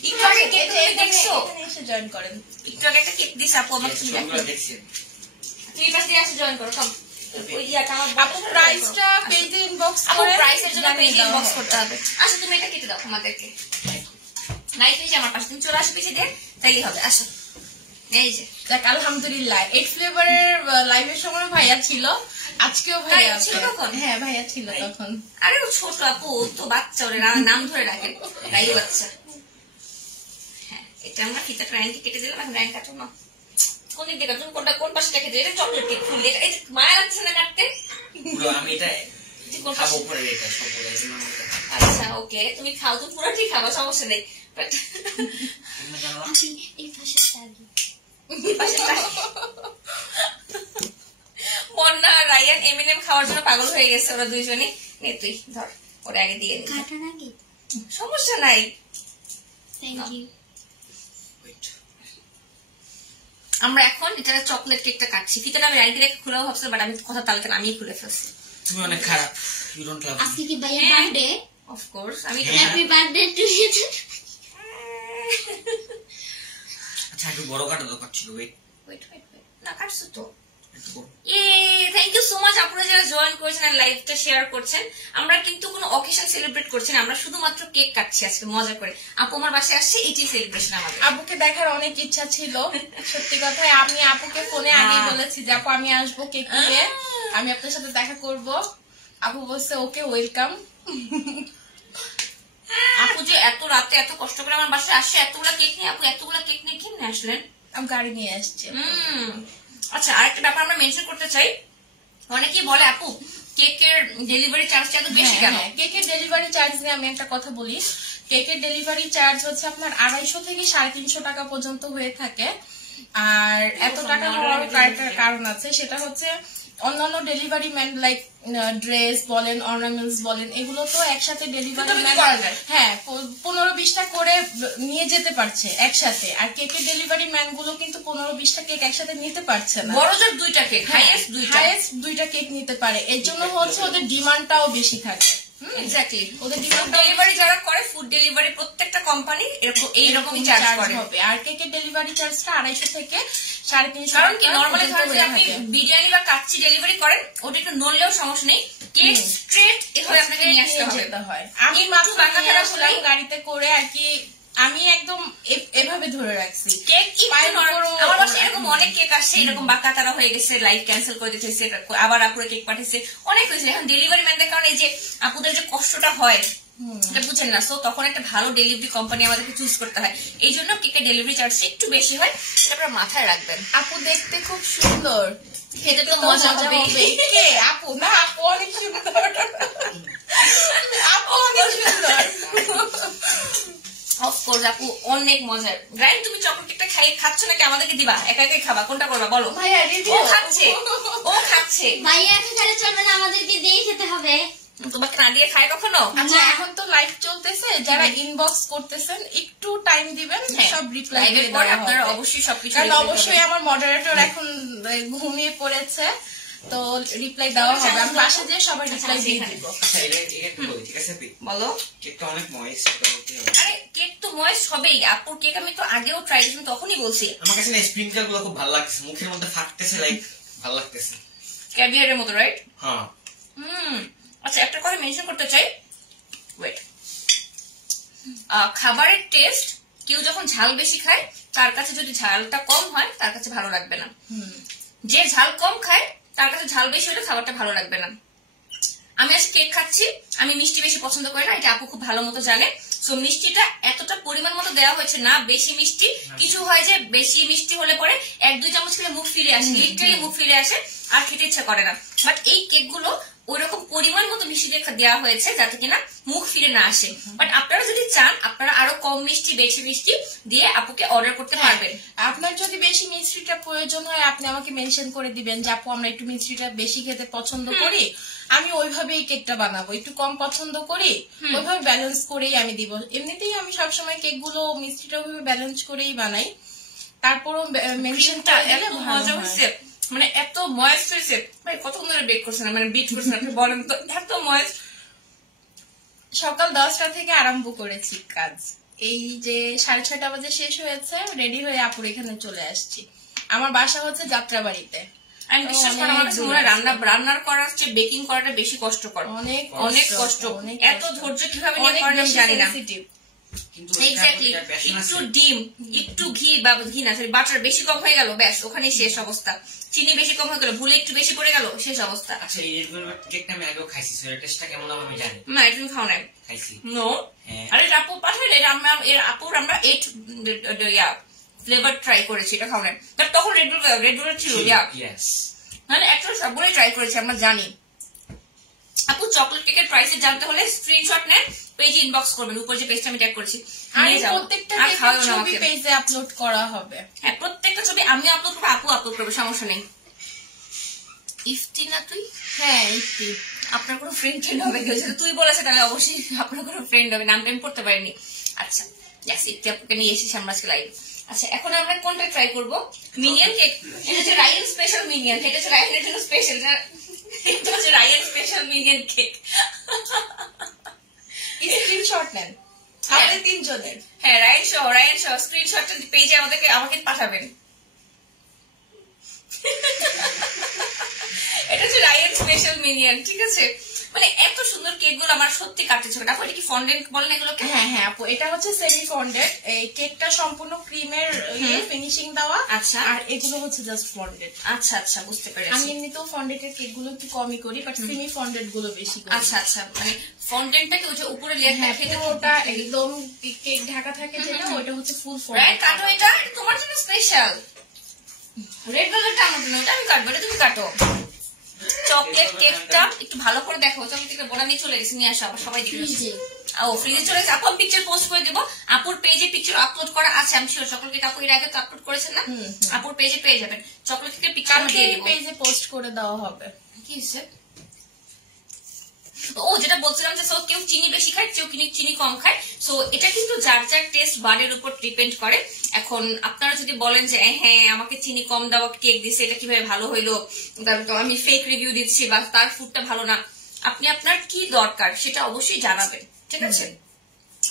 একটু আগে কেক দেখছো? এসে জয়েন করেন। একটু আগে একটা কেক দিস আপু আমাকে, তুমি দেখো তুমি পাশে দিয়ে আসো জয়েন করো কাম। ওই ইয়াটা আমার আপু প্রাইসটা পেজে ইনবক্স আপু করে প্রাইসের জন্য পেজে ইনবক্স করতে হবে। আচ্ছা তুমি এটা কেটে দাও আমাদেরকে। নাইট এসে আমার পাশে তুমি চলে আসো পিছিয়ে দিয়ে, তাইলেই হবে। আসো এই যে দেখ আলহামদুলিল্লাহ 8 ফ্লেভারের লাইভের সময় ভাইয়া ছিল, আজকেও ভাইয়া ছিল তখন? হ্যাঁ ভাইয়া ছিল তখন। আরে ও ছোট আপু, ও তো বাচ্চা, ওরে নাম ধরে রাখেন তাই বাচ্চা। হ্যাঁ এটা আমরা ফিতাটা রাইনকে কেটে দিলাম, এখন রাইন কাটো না। কোন দিক দিয়ে তুমি কোন পাশে রেখে দিলে? এটা চকলেট কেক ফুল, এটা এই যে মায়া লাগছে না কাটতে। পুরো আমি এটা খাবো পরে এটা সব বলে আছে না। আচ্ছা ওকে তুমি খাও, তুমি পুরোটি খাবা সমস্যা নেই, বাট আন্টি এই পাশেরটা আগে। বন্যা আর রায়ান এমএনএম খাওয়ার জন্য পাগল হয়ে গেছে ওরা দুইজনই। নে তুই ধর, ওরা আগে দিয়ে নি, কাটার আগে। সমস্যা নাই। Thank you. আমরা এখন এটা চকলেট কেকটা কাটছি। ফিতাটা আমি রাইতে রেখে খুলেও ভাবছিলাম, বাট আমি কথা তালকে আমি খুলে ফেলছি। তুমি অনেক খারাপ, ইউ ডোন্ট লাভ আজকে কি ভাইয়ার বার্থডে? অফ কোর্স আমি হ্যাপি বার্থডে টু ইউ। আচ্ছা একটু বড় কাটা দরকার ছিল। ওয়েট ওয়েট না কাটছো তো। একটু বড়। থ্যাংক ইউ সো মাচ আপনারা যারা জয়েন করেছেন আর লাইভটা শেয়ার করছেন। আমরা কিন্তু কোনো অকেশন সেলিব্রেট করছি না, আমরা শুধুমাত্র কেক কাটছি আজকে মজা করে। আপু আমার বাসায় আসছে, এটাই সেলিব্রেশন আমাদের। আপুকে দেখার অনেক ইচ্ছা ছিল, সত্যি কথাই। আমি আপুকে ফোনে আগেই বলেছি যে আপু আমি আসবো কেক নিয়ে, আমি আপনার সাথে দেখা করব। আপু বলছে ওকে ওয়েলকাম। আপু যে এত রাতে এত কষ্ট করে আমার বাসায় আসছে এতগুলা কেক নিয়ে, আপু এতগুলা কেক নিয়ে কেমনে আসলেন? আমি গাড়ি নিয়ে আসছি। আচ্ছা আরেকটা ব্যাপার আমরা মেনশন করতে চাই, অনেকেই বলে আপু কেকের ডেলিভারি চার্জটা এত বেশি কেন? কেকের ডেলিভারি চার্জ নিয়ে আমি একটা কথা বলি। কেকের ডেলিভারি চার্জ হচ্ছে আপনার 250 থেকে 350 টাকা পর্যন্ত হয়ে থাকে। আর এত টাকা হওয়ার কারণ আছে, সেটা হচ্ছে অন্যান্য ডেলিভারি ম্যান লাইক ড্রেস বলেন, অর্নামেন্টস বলেন, এগুলো তো একসাথে ডেলিভারি ম্যান হ্যাঁ 15-20টা করে নিয়ে যেতে পারছে একসাথে। আর কেকের ডেলিভারি ম্যান গুলো কিন্তু 15-20টা কেক একসাথে নিতে পারছে না। বড় জোর 2টা কেক, হাইয়েস্ট 2টা কেক নিতে পারে। এর জন্য হচ্ছে ওদের ডিমান্ডটাও বেশি থাকে। এক্স্যাক্টলি ওদের ডিমান্ড ডেলিভারি যারা করে ফুড ডেলিভারি প্রত্যেকটা কোম্পানি এরকম এইরকমই চার্জ করে হবে। আর কেকের ডেলিভারি চার্জটা 250 থেকে 350। কারণ কি নরমালি ধরেন যে আপনি বিরিয়ানি বা কাচ্চি ডেলিভারি করেন, ওটা একটু নড়লেও সমস্যা নেই, কেক স্ট্রেট এভাবে আপনাকে নিয়ে আসতে হবে। আমি মাত্র বাঁকা ফেরা ছিলাম গাড়িতে করে আর কি, আমি একদম এভাবে ধরে রাখছি কেক। আমার বাসায় এরকম অনেক কেক আসছে, এরকম বাঁকা তারা হয়ে গেছে, লাইভ ক্যান্সেল করে দিতেছে, আবার আপুরে কেক পাঠিয়েছে, অনেক হয়েছে। এখন ডেলিভারি ম্যানদের কারণে এই যে আপুদের যে কষ্টটা হয় এটা বুঝেন না, সো তখন একটা ভালো ডেলিভারি কোম্পানি আমাদেরকে চুজ করতে হয়। এই জন্য কেকের ডেলিভারি চার্জটা একটু বেশি হয়, সেটা আপনারা মাথায় রাখবেন। আপু দেখতে খুব সুন্দর, খেতে তো মজা হবে। কে আপু? না আপু অনেক সুন্দর, আপু অনেক সুন্দর। অফকোর্স আপু অনেক মজার। গ্রাইন্ড তুমি চকলেট কেকটা খাচ্ছ নাকি আমাদেরকে দিবা? একা একাই খাবা, কোনটা করবা বলো? ভাইয়া ও খাচ্ছে ভাইয়া একা খেলে চলবে না, আমাদেরকে দিয়ে খেতে হবে। তোমাকে না দিয়ে খায় কখনো? আচ্ছা এখন তো লাইভ চলতেছে, যারা ইনবক্স করতেছেন একটু টাইম দিবেন, সব রিপ্লাই দিয়ে দেওয়া হবে। আপনারা অবশ্যই সবকিছু, কারণ অবশ্যই আমার মডারেটর এখন ঘুমিয়ে পড়েছে, তো রিপ্লাই দেওয়া হবে। আমি বাসা যেয়ে সবার রিপ্লাই দিয়ে দিব। আচ্ছা এটা একটু বলি, ঠিক আছে? বলো। কেকটা অনেক ময়েস্ট। আরে কেক তো ময়েস্ট হবেই আপুর কেক, আমি তো আগেও ট্রাই করেছি, তখনই বলছি। আমার কাছে না স্প্রিংকল গুলো খুব ভালো লাগছে, মুখের মধ্যে ফাটতেছে, লাইক ভালো লাগতেছে ক্যাভিয়ারের মতো, রাইট? হ্যাঁ। আচ্ছা একটা কথা মেনশন করতে চাই, ওয়েট, খাবারের টেস্ট কেউ যখন ঝাল বেশি খায় তার কাছে যদি ঝালটা কম হয় তার কাছে ভালো লাগবে না, যে ঝাল কম খায় তার কাছে ঝাল বেশি হলে খাবারটা ভালো লাগবে না। আমি আজকে কেক খাচ্ছি, আমি মিষ্টি বেশি পছন্দ করি না, এটা আপু খুব ভালো মতো জানে। সো মিষ্টিটা এতটা পরিমাণ মতো দেওয়া হয়েছে না, বেশি মিষ্টি। কিছু হয় যে বেশি মিষ্টি হলে পরে 1-2 চামচ খেলে মুখ ফিরে আসে, লিটারালি মুখ ফিরে আসে, আর খেতে ইচ্ছা করে না। বাট এই কেকগুলো ওইরকম পরিমাণ মতো মিষ্টি দেওয়া হয়েছে যাতে কিনা মুখ ফিরে না আসে। বাট আপনারা যদি চান আপনারা আরো কম মিষ্টি বেশি মিষ্টি দিয়ে আপুকে অর্ডার করতে পারবেন। আপনার যদি বেশি মিষ্টিটা প্রয়োজন হয় আপনি আমাকে মেনশন করে দিবেন যে আপু আমরা একটু মিষ্টিটা বেশি খেতে পছন্দ করি, আমি ওইভাবেই কেকটা বানাবো। একটু কম পছন্দ করি ওইভাবে ব্যালেন্স করেই আমি দিব। এমনিতেই আমি সবসময় কেক গুলো মিষ্টিটা ওইভাবে ব্যালেন্স করেই বানাই, তারপরও মেনশনটা এত মজা হয়েছে, মানে এত ময়েস্ট হয়েছে। ভাই কতক্ষণ ধরে বেক করছেন, মানে বিট করছেন আপনি বলেন তো, এত ময়েস্ট। সকাল 10টা থেকে আরম্ভ করেছি কাজ, এই যে 6:30 বাজে শেষ হয়েছে, রেডি হয়ে আপুর এখানে চলে আসছি। আমার বাসা হচ্ছে যাত্রাবাড়িতে। আমি বিশ্বাস করি আমার কাছে মনে হয় রান্নার করার চেয়ে বেকিং করাটা বেশি কষ্টকর, অনেক কষ্ট। এত ধৈর্য কিভাবে নিয়ে করেন আমি জানি না। এক্স্যাক্টলি, একটু ডিম একটু ঘি বা ঘি না সরি বাটার বেশি কম হয়ে গেল, ব্যাস ওখানে শেষ অবস্থা। চিনি বেশি কম হয়ে গেল, ভুলে একটু বেশি পড়ে গেল, শেষ অবস্থা। আচ্ছা এই রেড ভেলভেট কেকটা আমি আগেও খাইছি, সো এর টেস্টটা কেমন হবে আমি জানি না, এটা তুমি খাও নাই? খাইছি। নো, আরে আপু পাঠাইলে আপুর আমরা 8 ফ্লেভার ট্রাই করেছি, এটা খাও নাই। বাট তখন রেড ভেলভেট ছিল, ইয়েস, মানে একটা সবগুলোই ট্রাই করেছি, আমরা জানি। আপু চকলেট কেকের প্রাইস জানতে হলে স্ক্রিনশট নেন, পেজে ইনবক্স করবেন, উপর যে পেজটা আমি ট্যাগ করেছি। আর প্রত্যেকটা ছবি পেজে আপলোড করা হবে। হ্যাঁ, প্রত্যেকটা ছবি আমি আপলোড করবো, আপু আপলোড করবে, সমস্যা নেই। ইফতি না তুই? হ্যাঁ ইফতি। আপনার কোনো ফ্রেন্ড হবে কেউ, যদি তুই বলেছে তাহলে অবশ্যই আপনার কোনো ফ্রেন্ড হবে, নাম টাইম করতে পারিনি। আচ্ছা ইয়াস, ইফতি আপুকে নিয়ে এসেছি আমরা আজকে লাইভ। আচ্ছা এখন আমরা কোনটা ট্রাই করবো? মিনিয়ন কেক, এটা হচ্ছে রায়ান স্পেশাল মিনিয়ন, এটা হচ্ছে রায়ানের জন্য স্পেশাল, এটা হচ্ছে Rayan special minion cake. Screenshot নেন আমাদের 3 জনের। হ্যাঁ রায়ান সহ স্ক্রিনশটটা পেজে আমাকে পাঠাবেন। এটা হচ্ছে রায়ান স্পেশাল মিনিয়ন, ঠিক আছে? মানে এত সুন্দর কেক গুলো আমার সত্যি কাটতে ছিল। আপু এটা কি ফন্ডেন্ট বলেন এগুলোকে? হ্যাঁ হ্যাঁ আপু, এটা হচ্ছে সেমি ফন্ডেড। এই কেকটা সম্পূর্ণ ক্রিমের ফিনিশিং দেওয়া। আচ্ছা, আর এগুলো হচ্ছে জাস্ট ফন্ডেড। আচ্ছা আচ্ছা, বুঝতে পেরেছি। আমি এমনিতেও ফন্ডেডের কেক গুলো একটু কমই করি, বাট সেমি ফন্ডেড গুলো বেশি করি। আচ্ছা আচ্ছা, মানে ফন্ডেন্টটাকে ওই যে উপরে লেয়ারটা খেতে ওটা একদম কেক ঢাকা থাকে যেটা, ওটা হচ্ছে ফুল ফন্ডেড। রাইট, কাটো, এটা তোমার জন্য স্পেশাল। রেড ভেলভেটটা আমার জন্য, এটা আমি কাটবো, এটা তুমি কাটো। চকলেট কেকটা একটু ভালো করে দেখো, চকলেট কেকটা বোনা নিয়ে চলে গেছে, নিয়ে আসো আবার সবাই দেখে। ও ফ্রিজে চলে গেছে। আপু আমি পিকচার পোস্ট করে দেবো, আপুর পেজে পিকচার আপলোড করা আছে, আমি শিওর। চকলেট কেক আপু এর আগে তো আপলোড করেছেন না, আপুর পেজে পেয়ে যাবেন। চকলেট কেকের পিকচার আমি দিয়ে দেবো, পেজে পোস্ট করে দেওয়া হবে। কি হচ্ছে? ও যেটা বলছিলাম যে কেউ চিনি বেশি খায়, কেউ চিনি কম খায়। সো এটা কিন্তু যার যার টেস্ট বাডের উপর ডিপেন্ড করে। এখন আপনারা যদি বলেন যে হ্যাঁ আমাকে চিনি কম দেওয়া কেক দিচ্ছে, এটা কিভাবে ভালো হইলো, আমি ফেক রিভিউ দিচ্ছি বা তার ফুডটা ভালো না, আপনি আপনার কি দরকার সেটা অবশ্যই জানাবেন, ঠিক আছে?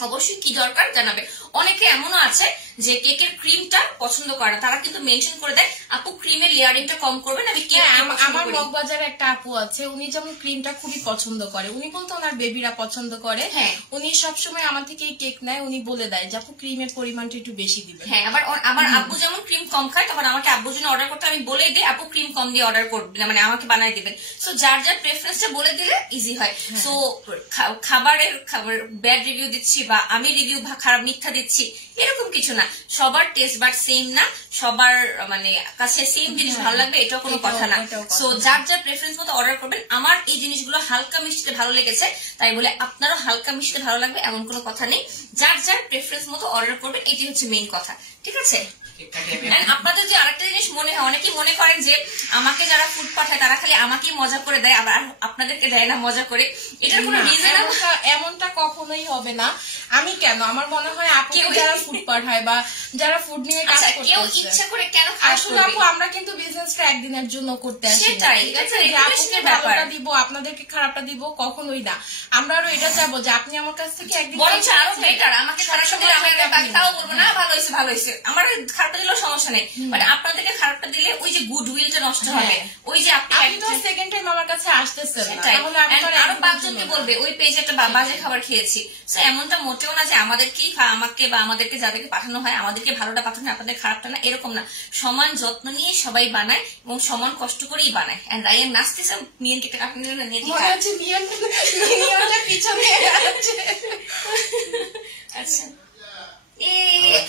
অবশ্যই কি দরকার জানাবে। অনেকে এমনও আছে যে কেকের ক্রিমটা পছন্দ করে না, তারা কিন্তু মেনশন করে দেয় আপু ক্রিমের লেয়ারিংটা কম করবেন, আমি কেক। আমার মগবাজারে একটা আপু আছে, উনি যেমন ক্রিমটা খুবই পছন্দ করে, উনি বলতো ওনার বেবিরা পছন্দ করে। হ্যাঁ, উনি সবসময় আমার থেকে এই কেক নেয়, উনি বলে দেয় যে আপু ক্রিমের পরিমাণটা একটু বেশি দিবে। হ্যাঁ, আবার আমার আব্বু যেমন ক্রিম কম খায়, তখন আমাকে আব্বুর জন্য অর্ডার করতে আমি বলে দিই আপু ক্রিম কম দিয়ে অর্ডার করবেন, মানে আমাকে বানায় দিবেন। সো যার যার প্রেফারেন্সটা বলে দিলে ইজি হয়। সো খাবারের ব্যাড রিভিউ দিচ্ছি বা আমি রিভিউ খারাপ মিথ্যা দিচ্ছি এরকম কিছু না, সবার টেস্ট বাট সেম না, সবার মানে কাছে সেম জিনিস ভালো লাগবে এটাও কোনো কথা না। সো যার যার প্রেফারেন্স মতো অর্ডার করবেন। আমার এই জিনিসগুলো হালকা মিষ্টিতে ভালো লেগেছে, তাই বলে আপনারও হালকা মিষ্টিতে ভালো লাগবে এমন কোনো কথা নেই। যার যার প্রেফারেন্স মতো অর্ডার করবেন, এটি হচ্ছে মেইন কথা, ঠিক আছে? আপনাদের যে আরেকটা জিনিস মনে হয়, অনেকেই মনে করেন যে আমাকে যারা ফুড পাঠায় তারা খালি আমাকেই মজা করে দেয়, আবার আপনাদেরকে দেয় না মজা করে। এটার কোনো রিজন এমনটা কখনোই হবে না। আমি কেন, আমার মনে হয় আপনি যারা ফুড পাঠায় বা যারা ফুড নিয়ে কাজ করতে, কেউ ইচ্ছা করে কেন আসলে আপু আমরা কিন্তু বিজনেসটা একদিনের জন্য করতে আসি, সেটাই আপনাকে ভালোটা দিব আপনাদেরকে খারাপটা দিব কখনোই না। আমরা আরো এটা চাবো যে আপনি আমার কাছ থেকে একদিন বরং আরো বেটার, আমাকে খারাপ করে আমাকে তাও বলবো না ভালো হয়েছে ভালো হয়েছে। আমার খারাপটা দিলেও সমস্যা নেই, বাট আপনাদেরকে খারাপটা দিলে ওই যে গুড উইলটা নষ্ট হবে। ওই যে আপনি তো সেকেন্ড টাইম আমার কাছে আসতেছেন না, তাহলে আমি তো আরো 5 জনকে বলবে ওই পেজে একটা বাজে খাবার খেয়েছি। তো এমনটা মোটেও না যে আমাদেরকেই আমাকে বা আমাদেরকে যাদেরকে পাঠানো হয় আমাদেরকে ভালোটা পাঠানো, আপনাদের খারাপটা না, এরকম না। সমান যত্ন নিয়ে সবাই বানায় এবং সমান কষ্ট করেই বানায়। এন্ড রায়ান নাচতেছে, মিয়ান কেটে কাটতে নিয়ে মনে হচ্ছে মিয়ানটা পিছনে আছে।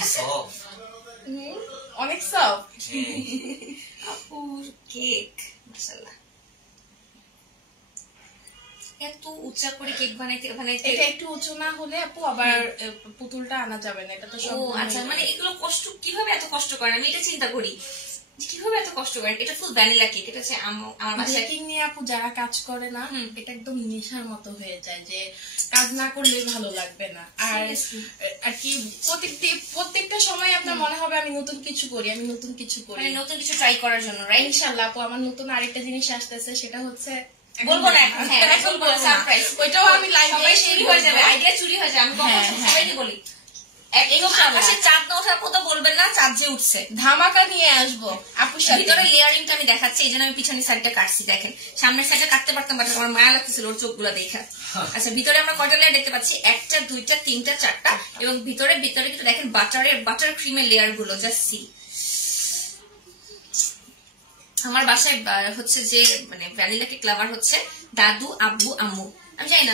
আচ্ছা অনেক সফট আপু কেক মাশাআল্লাহ। এত উঁচা করে কেক বানাইতে এটা একটু উঁচু না হলে আপু আবার পুতুলটা আনা যাবে না, এটা তো সব। আচ্ছা, মানে এগুলো কষ্ট কিভাবে এত কষ্ট করেন? আমি এটা চিন্তা করি কিভাবে এত কষ্ট করেন। এটা ফুল ভ্যানিলা কেক, এটা হচ্ছে আমার বাসায় বেকিং নিয়ে আপু যারা কাজ করে না, এটা একদম নেশার মতো হয়ে যায় যে কাজ না করলে ভালো লাগবে না। আর কি প্রত্যেকটা সময় আপনার মনে হবে আমি নতুন কিছু করি, আমি নতুন কিছু করি, মানে নতুন কিছু ট্রাই করার জন্য, রাইট? ইনশাআল্লাহ আপু আমার নতুন আরেকটা জিনিস আসতেছে, সেটা হচ্ছে বলবো না এখন, হ্যাঁ এখন বলবো সারপ্রাইজ। ওইটাও আমি লাইভে চুরি হয়ে যাবে, আইডিয়া চুরি হয়ে যাবে। আমি সবাইকে বলি আকাশে চাঁদ না ওঠার কথা বলবেন না, চাঁদ যে উঠছে ধামাকা নিয়ে আসবো আপুর সাথে। ভিতরে লেয়ারিংটা আমি দেখাচ্ছি, এই জন্য আমি পিছনের সাইডটা কাটছি। দেখেন সামনের সাইডটা কাটতে পারতাম, বাট আমার মায়া লাগতেছিল ওর চোখগুলো দেখা। আচ্ছা, ভিতরে আমরা কয়টা লেয়ার দেখতে পাচ্ছি? 1টা 2টা 3টা 4টা, এবং ভিতরে কিন্তু দেখেন বাটার ক্রিমের লেয়ার গুলো, জাস্ট সি। আমার বাসায় হচ্ছে যে মানে ভ্যানিলা কেক লাভার হচ্ছে দাদু, আব্বু, আম্মু। আমি জানি না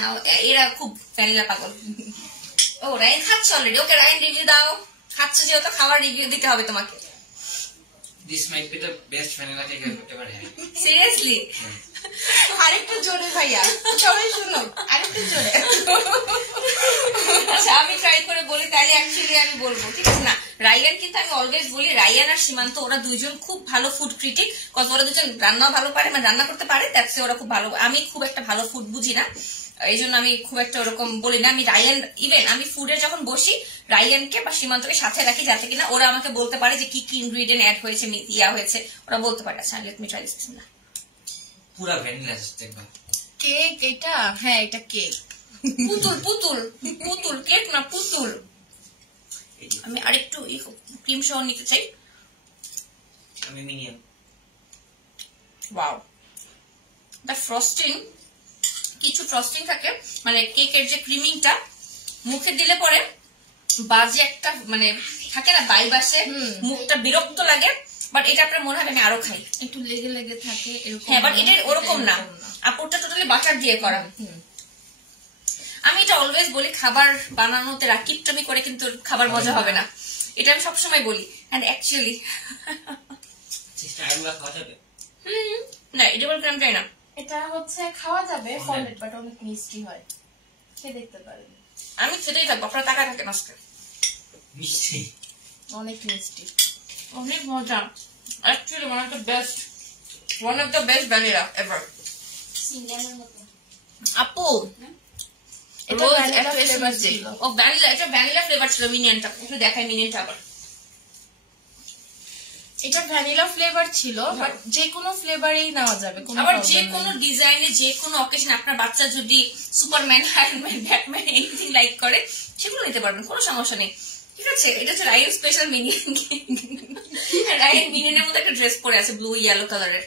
এরা খুব ভ্যানিলা পাগল। ও রায়ন খাচ্ছে অলরেডি। ওকে রায়ন, রিভিউ দাও। খাচ্ছে যেহেতু খাবার রিভিউ দিতে হবে তোমাকে। This might be the best vanilla cake I've ever had. Seriously? আরেকটু জোরে ভাইয়া, সবাই শুনো আরেকটু জোরে। আচ্ছা, আমি ট্রাই করে বলি তাহলে অ্যাকচুয়ালি আমি বলবো, ঠিক আছে না? রায়ান কিন্তু আমি অলওয়েজ বলি, রায়ান আর সীমান্ত ওরা দুইজন খুব ভালো ফুড ক্রিটিক, কজ ওরা দুজন রান্নাও ভালো পারে, মানে রান্না করতে পারে, দ্যাটস ওরা খুব ভালো। আমি খুব একটা ভালো ফুড বুঝি না, এই জন্য আমি খুব একটা ওরকম বলি না। আমি রায়ান, ইভেন আমি ফুডে যখন বসি রায়ানকে বা সীমান্তকে সাথে রাখি, যাতে কিনা ওরা আমাকে বলতে পারে যে কি কি ইনগ্রিডিয়েন্ট অ্যাড হয়েছে, ইয়া হয়েছে, ওরা বলতে পারে। আচ্ছা, লেট মি ট্রাই দিস। বিসমিল্লাহ। পুরা ভ্যানিলা দেখবা কেক এটা? হ্যাঁ এটা কেক। পুতুল পুতুল পুতুল কেক না, পুতুল। আমি আরেকটু ক্রিম সহ নিতে চাই। আমি মিনিয়ান। ওয়াও, দা ফ্রস্টিং, কিছু ফ্রস্টিং থাকে, মানে কেকের যে ক্রিমিংটা মুখে দিলে পরে বাজে একটা মানে থাকে না, বাইব আসে, মুখটা বিরক্ত লাগে। বাট এটা আপনার মনে হবে আমি আরো খাই, একটু লেগে লেগে থাকে এরকম। হ্যাঁ, বাট এটা ওরকম না, আপুরটা টোটালি বাটার দিয়ে করা। আমি এটা অলওয়েজ বলি, খাবার বানানোতে রাকিবটামি করে কিন্তু খাবার মজা হবে না, এটা আমি সবসময় বলি। এন্ড অ্যাকচুয়ালি না, এটা বলতে আমি চাই না। এটা হচ্ছে খাওয়া যাবে ফলেট, বাট অনেক মিষ্টি হয়, সে দেখতে পারেন। আমি সেটাই থাকবো, আপনারা টাকা থাকে নষ্ট, মিষ্টি, অনেক মিষ্টি, অনেক মজা। Actually one of the best vanilla ever. সিঙ্গারের মতো। আপু এটা ভ্যানিলা ফ্লেভার ছিল। ও ভ্যানিলা, এটা ভ্যানিলা ফ্লেভার ছিল। মিনিয়নটা একটু দেখাই, মিনিয়নটা আবার। এটা ভ্যানিলা ফ্লেভার ছিল, বাট যে কোনো ফ্লেভারেই নেওয়া যাবে, আবার যে কোনো ডিজাইনে, যে কোনো অকেশন, আপনার বাচ্চা যদি Superman, Iron Man, Batman anything like করে সেগুলো নিতে পারবেন, কোনো সমস্যা নেই, ঠিক আছে? এটা হচ্ছে রায়ান স্পেশাল মিনিয়ন। রায়ান মিনিয়নের মধ্যে একটা ড্রেস পরে আছে ব্লু ইয়েলো কালারের।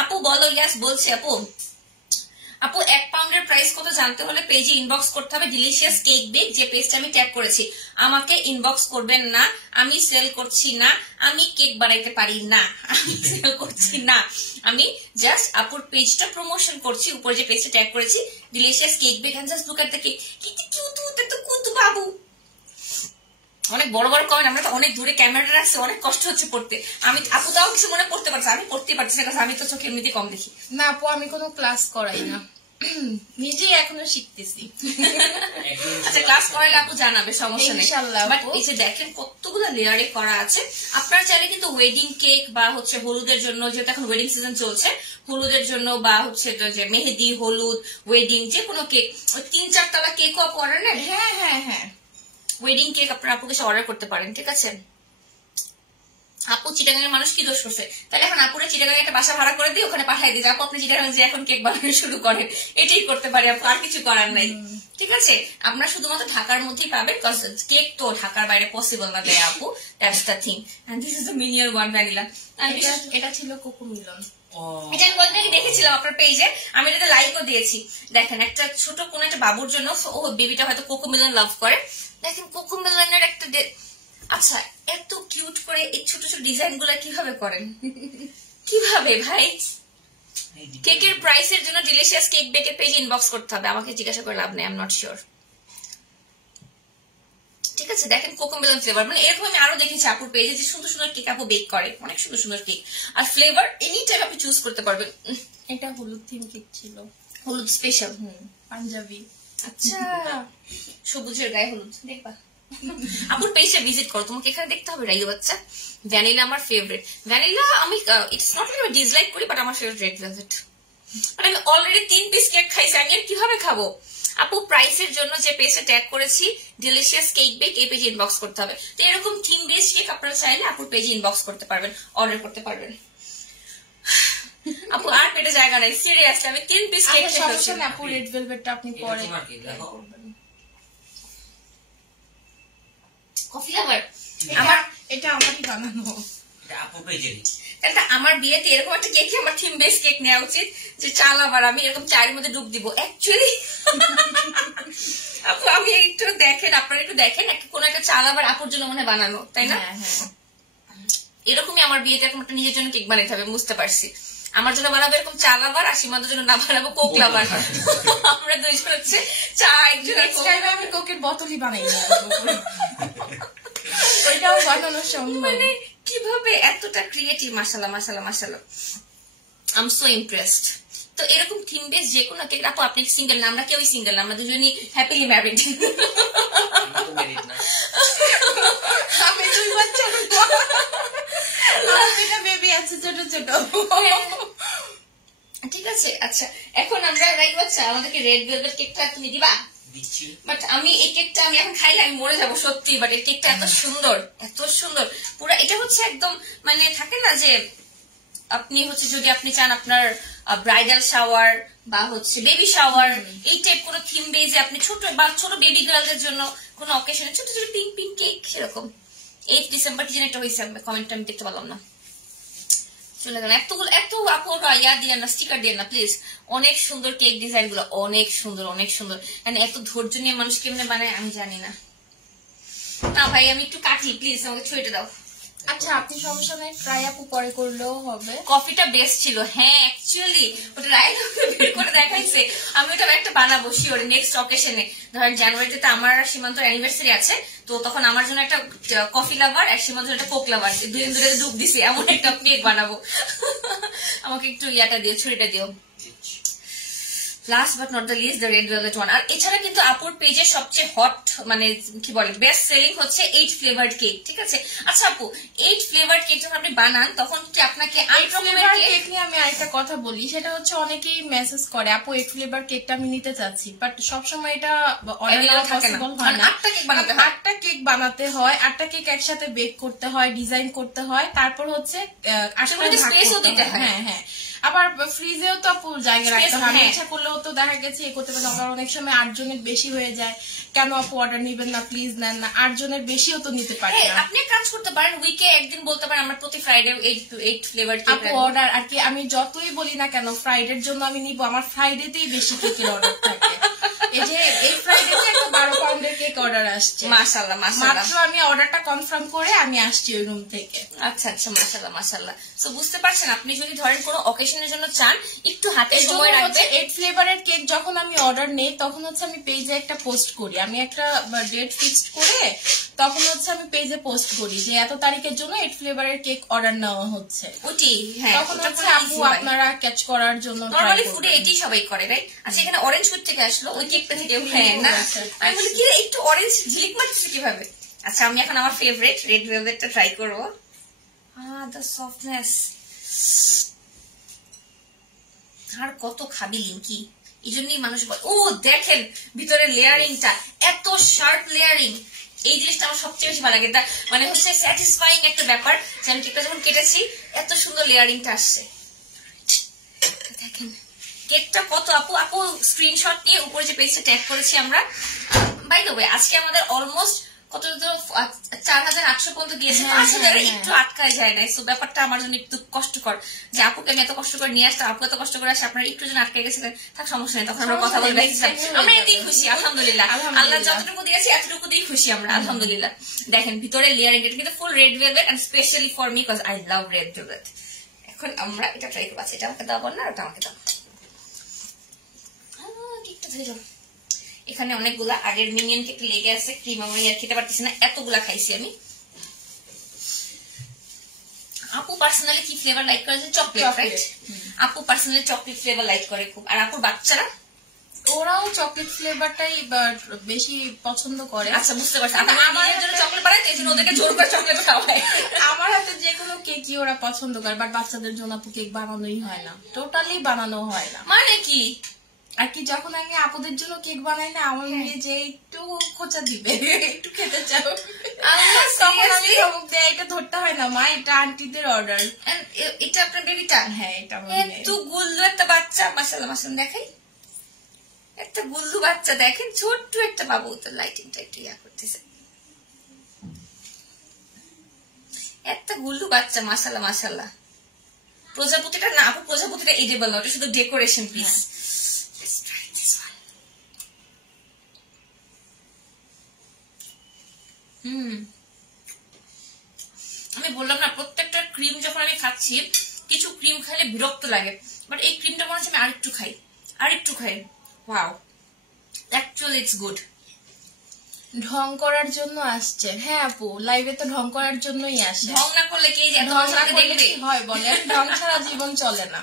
আপু বলো। ইয়াস বলছি আপু। আপু 1 পাউন্ডের প্রাইস কত জানতে হলে পেজে ইনবক্স করতে হবে, ডিলিশিয়াস কেক বেক, যে পেজটা আমি ট্যাগ করেছি। আমাকে ইনবক্স করবেন না, আমি সেল করছি না, আমি কেক বানাইতে পারি না, আমি সেল করছি না, আমি জাস্ট আপুর পেজটা প্রমোশন করছি। উপরে যে পেজটা ট্যাগ করেছি delicious cake bake, and just look at the cake. কি কিউট, তো কুতু বাবু। অনেক বড় বড় কমেন্ট, আমরা তো অনেক দূরে ক্যামেরা রাখছি, অনেক কষ্ট হচ্ছে পড়তে। আমি আপু তাও কিছু মনে পড়তে পারছি, আমি পড়তে পারছি না, কারণ আমি তো চোখে এমনিতে কম দেখি। না আপু, আমি কোনো ক্লাস করাই না, নিজেই এখনো শিখতেছি। আচ্ছা, ক্লাস করাইলে আপু জানাবে, সমস্যা নেই। ইনশাআল্লাহ। বাট এই যে দেখেন কতগুলো লেয়ারে করা আছে। আপনারা চাইলে কিন্তু ওয়েডিং কেক বা হচ্ছে হলুদের জন্য, যেহেতু এখন ওয়েডিং সিজন চলছে, হলুদের জন্য বা হচ্ছে যে মেহেদি, হলুদ, ওয়েডিং, যে কোনো কেক, ওই 3-4 তলা কেকও আপু অর্ডার নেন। হ্যাঁ হ্যাঁ হ্যাঁ, ওয়েডিং কেক আপনারা আপুকে অর্ডার করতে পারেন, ঠিক আছে? আপু চিটাগাঙের মানুষ কি দোষ করছে? তাহলে এখন আপুরে চিটাগাঙে একটা বাসা ভাড়া করে দিই, ওখানে পাঠাই দিই, আপু আপনি চিটাগাং যে এখন কেক বানানো শুরু করেন, এটাই করতে পারি আপু, আর কিছু করার নাই। ঠিক আছে, আপনারা শুধুমাত্র ঢাকার মধ্যেই পাবেন, বিকজ কেক তো ঢাকার বাইরে পসিবল না দেয় আপু, that's the thing. And this is the minier one vanilla. এটা ছিল কোকো মিলন। এটা আমি বলতে দেখেছিলাম আপনার পেজে, আমি এটাতে লাইকও দিয়েছি। দেখেন একটা ছোট কোন একটা বাবুর জন্য, ও বেবিটা হয়তো কোকো মিলন লাভ করে। দেখেন কোকো মিলনের একটা আচ্ছা এত কিউট করে এই ছোট ছোট ডিজাইন গুলা কিভাবে করেন? কিভাবে ভাই? কেকের প্রাইসের জন্য ডিলিশিয়াস কেক বেকের পেজ ইনবক্স করতে হবে, আমাকে জিজ্ঞাসা করে লাভ নেই, আই এম নট শিওর। ঠিক আছে, দেখেন কোকো মেলন ফ্লেভার, মানে এরকম আমি আরো দেখেছি আপুর পেজে যে সুন্দর সুন্দর কেক আপু বেক করে, অনেক সুন্দর সুন্দর কেক। আর ফ্লেভার এনি টাইম আপনি চুজ করতে পারবেন। এটা হলুদ থিম কেক ছিল, হলুদ স্পেশাল, পাঞ্জাবি। আচ্ছা সবুজের গায়ে হলুদ, দেখবা আপুর পেজে ভিজিট করো, তোমাকে এখানে দেখতে হবে রাইও বাচ্চা। ভ্যানিলা আমার ফেভারিট, ভ্যানিলা আমি ইটস নট আমি ডিসলাইক করি, বাট আমার ফেভারিট রেড ভেলভেট। মানে আমি অলরেডি 3 পিস কেক খাইছি, আমি আর কিভাবে খাবো? আপু প্রাইসের জন্য যে পেজে ট্যাগ করেছি ডিলিশিয়াস কেক বেক, এই পেজে ইনবক্স করতে হবে। তো এরকম থিম বেস কেক আপনারা চাইলে আপুর পেজে ইনবক্স করতে পারবেন, অর্ডার করতে পারবেন। আপু আর পেটে জায়গা নাই, সিরিয়াসলি আমি 3 পিস কেক সমস্যা না আপু, রেড ভেলভেটটা আপনি পরে। কফি লাভার আমার এটা আমারই বানানো, আপুর পেজেরই। আমার বিয়েতে এরকম একটা কেক, আমার থিম বেস কেক নেওয়া উচিত, যে চাল আবার আমি এরকম চায়ের মধ্যে ডুব দিব অ্যাকচুয়ালি। আপু আমি একটু দেখেন, আপনারা একটু দেখেন, কোন একটা চাল আবার আপুর জন্য মনে বানানো, তাই না? এরকমই আমার বিয়েতে এরকম একটা নিজের জন্য কেক বানাইতে হবে, বুঝতে পারছি। আমার জন্য বানাবো এরকম চাল আবার, আর সীমাদের জন্য না বানাবো কোক লাভার। আমরা দুইজন হচ্ছে চা, একজন আমি কোকের বোতলই বানাই না, ওইটাও বানানো সম্ভব। মানে কিভাবে এতটা ক্রিয়েটিভ, মাশাআল্লাহ মাশাআল্লাহ মাশাআল্লাহ, আই এম সো ইমপ্রেসড। তো এরকম থিম বেস যে কোনো কেক, আপু আপনি সিঙ্গেল না, আমরা কেউই সিঙ্গেল না, আমরা দুজনই হ্যাপিলি ম্যারিড। আমি 2 বাচ্চা, বেবি আছে ছোট ছোট। ঠিক আছে, আচ্ছা এখন আমরা রাইট বাচ্চা, আমাদেরকে রেড ভেলভেট কেকটা তুমি দিবা? বাট আমি এই কেকটা আমি এখন খাইলে আমি মরে যাবো সত্যি, বাট এই কেকটা এত সুন্দর, এত সুন্দর পুরো। এটা হচ্ছে একদম মানে থাকে না যে আপনি হচ্ছে যদি আপনি চান আপনার ব্রাইডাল শাওয়ার বা হচ্ছে বেবি শাওয়ার, এই টাইপ কোনো থিম বেজে আপনি ছোট বা ছোট বেবি গার্লদের জন্য কোনো অকেশনে ছোট ছোট পিঙ্ক পিঙ্ক কেক, সেরকম 8 ডিসেম্বর কি যেন একটা হয়েছে, কমেন্টটা আমি দেখতে পারলাম না, চলে গেল। এতগুলো এত আপু ইয়া দিয়ে না, স্টিকার দিয়ে না প্লিজ। অনেক সুন্দর কেক ডিজাইন গুলো, অনেক সুন্দর অনেক সুন্দর। এত ধৈর্য নিয়ে মানুষ কেমনে বানায় আমি জানি না। না ভাই আমি একটু কাটি প্লিজ, আমাকে ছুঁয়ে দাও। আচ্ছা আপনি সমস্যা নাই, ট্রাই আপু পরে করলেও হবে। কফিটা বেস্ট ছিল, হ্যাঁ অ্যাকচুয়ালি ওটা রাইট বের করে দেখাইছে। আমি ওটা একটা বানাবো শিওর নেক্সট অকেশনে। ধরেন জানুয়ারিতে তো আমার সীমান্তর অ্যানিভার্সারি আছে, তো তখন আমার জন্য একটা কফি লাভার আর সীমান্তর একটা কোক লাভার, 2 দিন ধরে ডুব দিছি, এমন একটা কেক বানাবো। আমাকে একটু ইয়াটা দিও, ছুরিটা দিও। Last but not the least the red velvet one. আর এছাড়া কিন্তু আপুর পেজের সবচেয়ে হট মানে কি বলে বেস্ট সেলিং হচ্ছে 8 ফ্লেভার্ড কেক। ঠিক আছে, আচ্ছা আপু 8 ফ্লেভার্ড কেক যখন আপনি বানান তখন কি আপনাকে 8 ফ্লেভার কেক নিয়ে আমি আরেকটা কথা বলি, সেটা হচ্ছে অনেকেই মেসেজ করে আপু 8 ফ্লেভার কেকটা আমি নিতে চাচ্ছি, বাট সবসময় এটা অর্ডার করা পসিবল হয় না। 8টা কেক বানাতে হয়, 8টা কেক বানাতে হয়, 8টা কেক একসাথে বেক করতে হয়, ডিজাইন করতে হয়, তারপর হচ্ছে 8টা স্পেসও দিতে হয়। হ্যাঁ হ্যাঁ, আবার ফ্রিজেও তো আপু জায়গা রাখতে হয়, আমি ইচ্ছা করলেও তো দেখা গেছে এ করতে পারি। আমার অনেক সময় 8 জনের বেশি হয়ে যায়, কেন আপু অর্ডার নিবেন না প্লিজ, নেন না, 8 জনের বেশিও তো নিতে পারি না। আপনি কাজ করতে পারেন, উইকে একদিন বলতে পারেন আমরা প্রতি ফ্রাইডে 8 ফ্লেভার কেক আপু অর্ডার। আর কি আমি যতই বলি না কেন ফ্রাইডের জন্য আমি নিব, আমার ফ্রাইডেতেই বেশি কেকের অর্ডার থাকে। এই যে এই ফ্রাইডেতে একটা 12 পাউন্ডের কেক অর্ডার আসছে, মাশাআল্লাহ মাশাআল্লাহ, মাত্র আমি অর্ডারটা কনফার্ম করে আমি আসছি ওই রুম থেকে। আচ্ছা আচ্ছা মাশাআল্লাহ মাশাআল্লাহ। সো বুঝতে পারছেন, আপনি যদি ধরেন কোনো অকেশনের জন্য চান একটু হাতে সময় রাখবেন। 8 ফ্লেভারের কেক যখন আমি অর্ডার নেই তখন হচ্ছে আমি পেজে একটা পোস্ট করি, আমি একটা ডেট ফিক্সড করে তখন হচ্ছে আমি পেজে পোস্ট করি যে এত তারিখের জন্য 8 ফ্লেভারের কেক অর্ডার নেওয়া হচ্ছে। ওটি হ্যাঁ, তখন হচ্ছে আপু আপনারা ক্যাচ করার জন্য নরমালি ফুডে এটি সবাই করে রাইট। আচ্ছা এখানে অরেঞ্জ ফুড থেকে আসলো, ওই কেকটা থেকে হ্যাঁ না, আমি বলি কি একটু অরেঞ্জ ঝিলিক মারতেছে কিভাবে। আচ্ছা আমি এখন আমার ফেভারিট রেড ভেলভেটটা ট্রাই করবো। দ্য সফটনেস, আর কত খাবি লিঙ্কি, এই জন্যই মানুষ বলে। ও দেখেন ভিতরে লেয়ারিংটা এত শার্প লেয়ারিং, এই জিনিসটা আমার সবচেয়ে বেশি ভালো লাগে। এটা মানে হচ্ছে স্যাটিসফাইং একটা ব্যাপার যে আমি কেকটা যখন কেটেছি এত সুন্দর লেয়ারিংটা আসছে। দেখেন কেকটা কত আপু আপু স্ক্রিনশট নিয়ে উপরে যে পেজটা ট্যাগ করেছি আমরা। বাই দ্য ওয়ে আজকে আমাদের অলমোস্ট কত 4800 পর্যন্ত গিয়েছে, 5000 একটু আটকায় যায় না। সো ব্যাপারটা আমার জন্য একটু কষ্টকর যে আপুকে আমি এত কষ্ট করে নিয়ে আসতাম, আপু এত কষ্ট করে আসে, আপনারা একটু যেন আটকে গেছিলেন, থাক সমস্যা নেই, তখন আমরা কথা বলে আমরা এতেই খুশি আলহামদুলিল্লাহ। আল্লাহ যতটুকু দিয়েছি এতটুকু দিয়েই খুশি আমরা আলহামদুলিল্লাহ। দেখেন ভিতরে লেয়ারিং এটা কিন্তু full red velvet and specially for me because I love red velvet. এখন আমরা এটা ট্রাই করবো। এটা আমাকে দাও না, ওটা আমাকে দাও। কেকটা ধরে যাও। এখানে অনেকগুলা আগের মিনিয়ন কেক লেগে আছে, ক্রিম আমি আর খেতে পারতেছি না, এতগুলা খাইছি আমি। আপু পার্সোনালি কি ফ্লেভার লাইক করে? Chocolate, right? আপু পার্সোনালি চকলেট ফ্লেভার লাইক করে খুব। আর আপুর বাচ্চারা ওরাও চকলেট ফ্লেভারটাই বেশি পছন্দ করে। আচ্ছা বুঝতে পারছি, আমার জন্য চকলেট বানাই এই জন্য ওদেরকে জোর করে চকলেট খাওয়াই। আমার হাতে যে কোনো কেকই ওরা পছন্দ করে, বাট বাচ্চাদের জন্য আপু কেক বানানোই হয় না, টোটালি বানানো হয় না। মানে কি আর কি যখন আমি আপুদের জন্য কেক বানাই না, আমার মেয়ে যে একটু খোঁচা দিবে, একটু খেতে চাও, তখন আমি ধমক দেয়, এটা ধরতে হয় না মা, এটা আন্টিদের অর্ডার। এটা আপনার বেবিটা? হ্যাঁ এটা এত গুল্লু একটা বাচ্চা, মাশাআল্লাহ মাশাআল্লাহ। দেখাই একটা গুল্লু বাচ্চা, দেখেন ছোট্ট একটা বাবু। তো লাইটিংটা একটু ইয়া করতেছে, একটা গুল্লু বাচ্চা মাশাআল্লাহ মাশাআল্লাহ। প্রজাপতিটা না আপু, প্রজাপতিটা এডিবল না, ওটা শুধু ডেকোরেশন পিস। আমি বললাম না প্রত্যেকটা ক্রিম যখন আমি খাচ্ছি, কিছু ক্রিম খাইলে বিরক্ত লাগে, বাট এই ক্রিমটা মনে হচ্ছে আমি আরেকটু খাই। Wow, actually it's good. ঢং করার জন্য আসছে। হ্যাঁ আপু লাইভে তো ঢং করার জন্যই আসে। ঢং না করলে কে যে ঢং না করলে কি হয় বলেন? ঢং ছাড়া জীবন চলে না।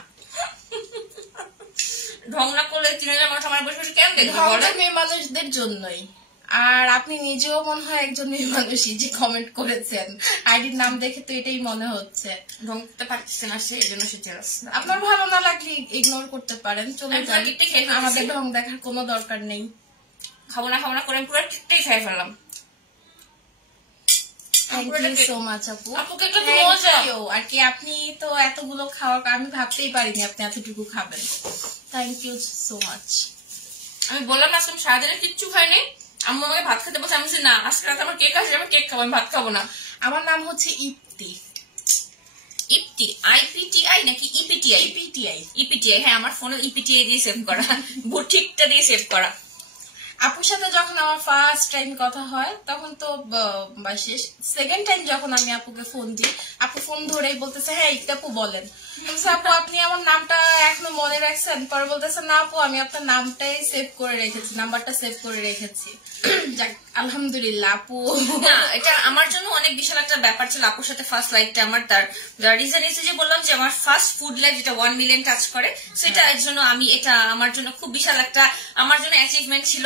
ঢং না করলে 3000 মানুষ আমার বসে বসে কেন দেখবে? মেয়ে মানুষদের জন্যই। আর আপনি নিজেও মনে হয় একজন মেয়ে মানুষই যে কমেন্ট করেছেন, আইডির নাম দেখে তো এটাই মনে হচ্ছে। ঢং করতে পারতেছে না সে, এই জন্য সে জেলাস। আপনার ভালো না লাগলে ইগনোর করতে পারেন, চলে যান, আমাদের ঢং দেখার কোনো দরকার নেই। খাবো না করে পুরো কেকটাই খেয়ে ফেললাম। থ্যাংক ইউ সো মাচ আপু। আপুকে একটু মজা। আর কি আপনি তো এতগুলো খাওয়ার আমি ভাবতেই পারিনি আপনি এতটুকু খাবেন। Thank you so much. আমি বললাম আজকে সারাদিনে কিচ্ছু খাইনি, আম্মু আমাকে ভাত খেতে বসে, আমি না আজকে রাতে আমার কেক আছে, আমি কেক খাবো, আমি ভাত খাবো না। আমার নাম হচ্ছে ইপ্তি। ইপ্তি IPTI নাকি EPTI? EPTI। হ্যাঁ আমার ফোনে EPTI দিয়ে সেভ করা, বুটিকটা দিয়ে সেভ করা। আপুর সাথে যখন আমার ফার্স্ট টাইম কথা হয় তখন তো শেষ, সেকেন্ড টাইম যখন আমি আপুকে ফোন দিই, আপু ফোন ধরেই বলতেছে হ্যাঁ আপু বলেন। আপু আপনি আমার নামটা এখনো মনে রাখছেন? পরে বলতেছে না আপু আমি আপনার নামটাই সেভ করে রেখেছি, নাম্বারটা সেভ করে রেখেছি। যাক আলহামদুলিল্লাহ আপু। না এটা আমার জন্য অনেক বিশাল একটা ব্যাপার ছিল আপুর সাথে ফার্স্ট লাইভটা আমার। তার রিজন এসে যে বললাম যে আমার ফার্স্ট ফুড লাইভ যেটা 1 মিলিয়ন টাচ করে, সেটা এর জন্য আমি এটা আমার জন্য খুব বিশাল একটা আমার জন্য অ্যাচিভমেন্ট ছিল।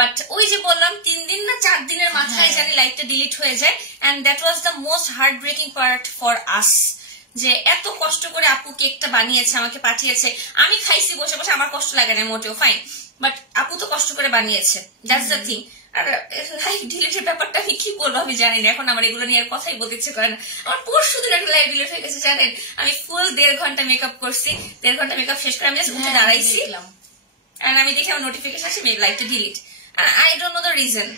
বাট ওই যে বললাম 3 দিন না 4 দিনের মাথায় জানি লাইভটা ডিলিট হয়ে যায়, and that was the most heartbreaking part for us. যে এত কষ্ট করে আপু কেকটা বানিয়েছে, আমাকে পাঠিয়েছে, আমি খাইছি বসে বসে, আমার কষ্ট লাগে না মোটেও, ফাইন, বাট আপু তো কষ্ট করে বানিয়েছে, দ্যাটস দ্য থিং। আর লাইভ ডিলিটের ব্যাপারটা আমি কি বলবো আমি জানি না, এখন আমার এগুলো নিয়ে আর কথাই বলতে ইচ্ছে করে না। আমার পরশু দিন একটা লাইভ ডিলিট হয়ে গেছে জানেন, আমি ফুল 1.5 ঘন্টা মেকআপ করছি, 1.5 ঘন্টা মেকআপ শেষ করে আমি উঠে দাঁড়াইছি, আর আমি দেখি আমার নোটিফিকেশন আসে লাইভটা delete, I don't know the reason.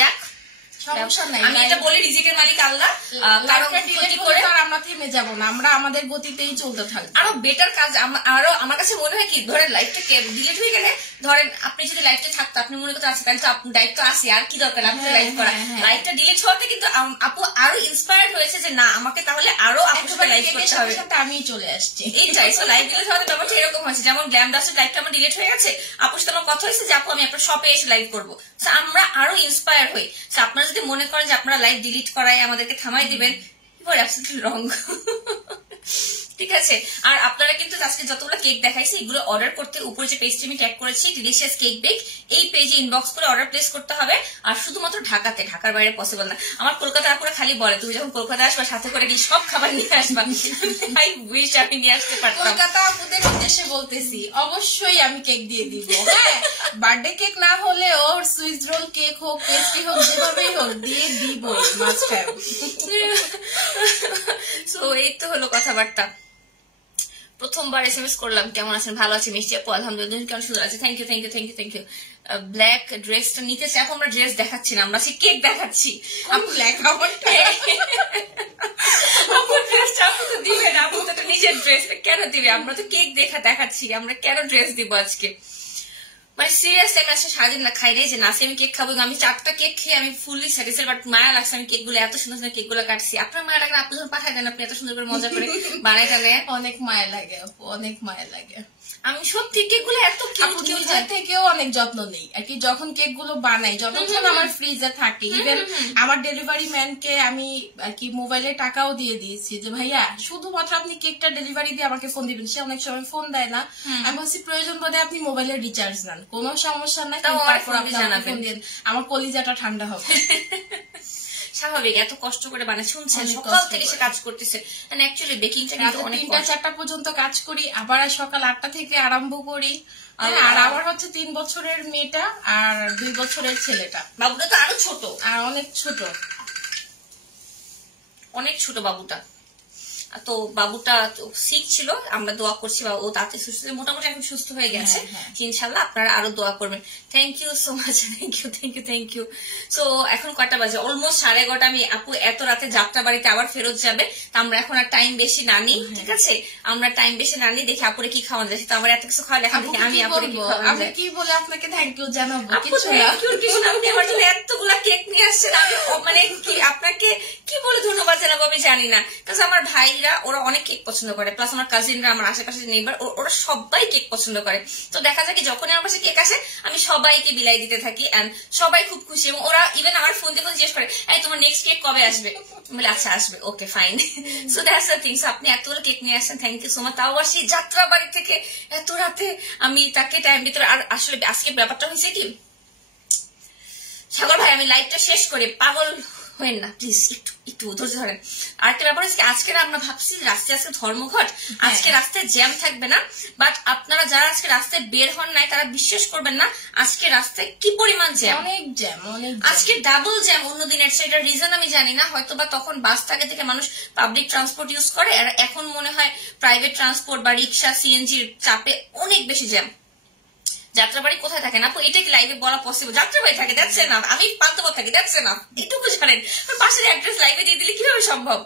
যাক আমি এটা বলি রিজিকের মালিক আল্লাহ, কারণ আমরা থেমে যাবো না, আমরা আমাদের গতিতেই চলতে থাকবো। আরো বেটার কাজ আরো আমার কাছে মনে হয় কি, ধরেন লাইফটা ডিলিট হয়ে গেলে, ধরেন আপনি যদি লাইফটা থাকতো, আপনি মনে করতে আছেন তাহলে তো আপনার দায়িত্ব আসে, আর কি দরকার আপনার লাইফ করা। লাইফটা ডিলিট হওয়াতে কিন্তু আপু আরো ইন্সপায়ার্ড হয়েছে যে না আমাকে তাহলে আরো আপুর সাথে লাইফ করতে হবে, আমি চলে আসছি এইটাই। সো লাইফ ডিলিট হওয়াতে ব্যাপারটা এরকম হয়েছে, যেমন গ্ল্যাম ডাস্টের লাইফটা আমার ডিলিট হয়ে গেছে, আপুর সাথে আমার কথা হয়েছে যে আপু আমি আপনার শপে এসে লাইভ করবো, আমরা আরো ইন্সপায়ার হই। আপনারা যদি মনে করেন যে আপনারা লাইভ ডিলিট করায় আমাদেরকে থামাই দিবেন, ইউ আর অ্যাবসলিউটলি রং। ঠিক আছে। আর আপনারা কিন্তু আজকে যতগুলো কেক দেখাইছি এগুলো অর্ডার করতে উপরে যে পেজটি আমি ট্যাগ করেছি ডিলিশিয়াস কেক বেক, এই পেজে ইনবক্স করে অর্ডার প্লেস করতে হবে। আর শুধুমাত্র ঢাকাতে, ঢাকার বাইরে পসিবল না। আমার কলকাতা আপুরা খালি বলে তুমি যখন কলকাতা আসবা সাথে করে গিয়ে সব খাবার নিয়ে আসবা, আই উইশ আমি নিয়ে আসতে পারতাম। কলকাতা আপুদের উদ্দেশ্যে বলতেছি অবশ্যই আমি কেক দিয়ে দিব। হ্যাঁ বার্থডে কেক না হলেও সুইস রোল কেক হোক, পেস্ট্রি হোক, যেভাবেই হোক দিয়ে দিবই, মাস্ট হ্যাভ। সো এই তো হলো কথাবার্তা। প্রথমবার SMS করলাম, কেমন আছেন? ভালো আছি মিষ্টি আপু, আলহামদুলিল্লাহ। কেমন সুন্দর আছে, thank you thank you thank you thank you. Black ড্রেসটা নিতে চাই, আমরা ড্রেস দেখাচ্ছি না, আমরা কেক দেখাচ্ছি। নিজের ড্রেস কেন দিবে? আমরা তো কেক দেখাচ্ছি, আমরা কেন ড্রেস দিব আজকে? মানে সিরিয়াসলি আমি আজকে সারাদিন না খাই নাই যে নাসি আমি কেক খাবো। আমি 4টা কেক খেয়ে আমি ফুললি স্যাটিসফাইড, বাট মায়া লাগছে আমি কেক গুলো এত সুন্দর সুন্দর কেক গুলো কাটছি। আপনার মায়া লাগে? আপনি যখন পাঠাই দেন, আপনি এত সুন্দর করে মজা করে বানাই টানে। অনেক মায়া লাগে আপু, অনেক মায়া লাগে। আমি সত্যি কেক গুলো এত নিজের থেকেও অনেক যত্ন নেই আর কি। যখন কেক গুলো বানাই, যতক্ষণ আমার ফ্রিজে থাকে, ইভেন আমার ডেলিভারি ম্যানকে আমি আর কি মোবাইলে টাকাও দিয়ে দিয়েছি যে ভাইয়া শুধুমাত্র আপনি কেকটা ডেলিভারি দিয়ে আমাকে ফোন দিবেন। সে অনেক সময় ফোন দেয় না, আমি বলছি প্রয়োজন বোধে আপনি মোবাইলে রিচার্জ নেন, কোনো সমস্যা নাই, ফোন দিন, আমার কলিজাটা ঠান্ডা হবে। স্বাভাবিক, এত কষ্ট করে বানায়, শুনছেন সকাল থেকে সে কাজ করতেছে। অ্যাকচুয়ালি বেকিংটা কিন্তু অনেক 3টা-4টা পর্যন্ত কাজ করি, আবার সকাল 8টা থেকে আরম্ভ করি। আর আমার হচ্ছে 3 বছরের মেয়েটা আর 2 বছরের ছেলেটা। বাবুটা তো আরো ছোট, আর অনেক ছোট, অনেক ছোট বাবুটা। তো বাবুটা সিক ছিল, আমরা দোয়া করছি ও তাতে সুস্থ, মোটামুটি এখন সুস্থ হয়ে গেছে। ইনশাল্লাহ আপনারা আরো দোয়া করবেন। Thank you so much, thank you thank you thank you. So এখন কয়টা বাজে? অলমোস্ট 11:30। আমি আপু এত রাতে যাত্রা বাড়িতে আবার ফেরত যাবে, তো আমরা এখন আর টাইম বেশি না নিই, ঠিক আছে? আমরা টাইম বেশি না নিই, দেখি আপুরে কি খাওয়ানো যায়। তো আমার এত কিছু খাওয়ালে এখন দেখি আমি আপুরে কি খাওয়ানো যায়। কি বলে আপনাকে থ্যাংক ইউ জানাবো? কিছু না, আপনি আমার জন্য এতগুলা কেক নিয়ে আসছেন, আমি মানে কি আপনাকে কি বলে ধন্যবাদ জানাবো আমি জানি না। কারণ আমার ভাইরা ওরা অনেক কেক পছন্দ করে, প্লাস আমার কাজিনরা, আমার আশেপাশে নেইবার, ওরা সবাই কেক পছন্দ করে। তো দেখা যায় কি যখনই আমার কাছে কেক আসে আমি সবাইকে বিলাই দিতে থাকি, এন্ড সবাই খুব খুশি। এবং ওরা ইভেন আমার ফোন দিয়ে জিজ্ঞেস করে, এই তোমার নেক্সট কেক কবে আসবে? বলে আচ্ছা আসবে, okay fine. So that's the thing. So আপনি এতগুলো কেক নিয়ে আসছেন, থ্যাংক ইউ সো মাচ। তাও আর সেই যাত্রা বাড়ি থেকে এত রাতে আমি তাকে টাইম দিতে। আর আসলে আজকে ব্যাপারটা হয়েছে কি, সাগর ভাই আমি লাইভটা শেষ করে পাগল হবেন না প্লিজ, একটু ধৈর্য ধরেন। আরেকটা ব্যাপার হচ্ছে আজকে আমরা ভাবছি রাস্তায় আজকে ধর্মঘট, আজকে রাস্তায় জ্যাম থাকবে না, বাট আপনারা যারা আজকে রাস্তায় বের হন নাই তারা বিশ্বাস করবেন না আজকে রাস্তায় কি পরিমাণ জ্যাম। অনেক জ্যাম, অনেক আজকে ডাবল জ্যাম অন্য দিনের। সেটার রিজন আমি জানি না, হয়তো বা তখন বাস থাকে থেকে মানুষ পাবলিক ট্রান্সপোর্ট ইউজ করে, আর এখন মনে হয় প্রাইভেট ট্রান্সপোর্ট বা রিক্সা সিএনজির চাপে অনেক বেশি জ্যাম। যাত্রাবাড়ি কোথায় থাকে না? এটা কি লাইভে বলা পসিবল? যাত্রাবাড়ি থাকে, দ্যাটস এনাফ। আমি পান্তপথ থাকি, দ্যাটস এনাফ। এটুকু জানেন, পাশের অ্যাড্রেস লাইভে দিয়ে দিলে কিভাবে সম্ভব?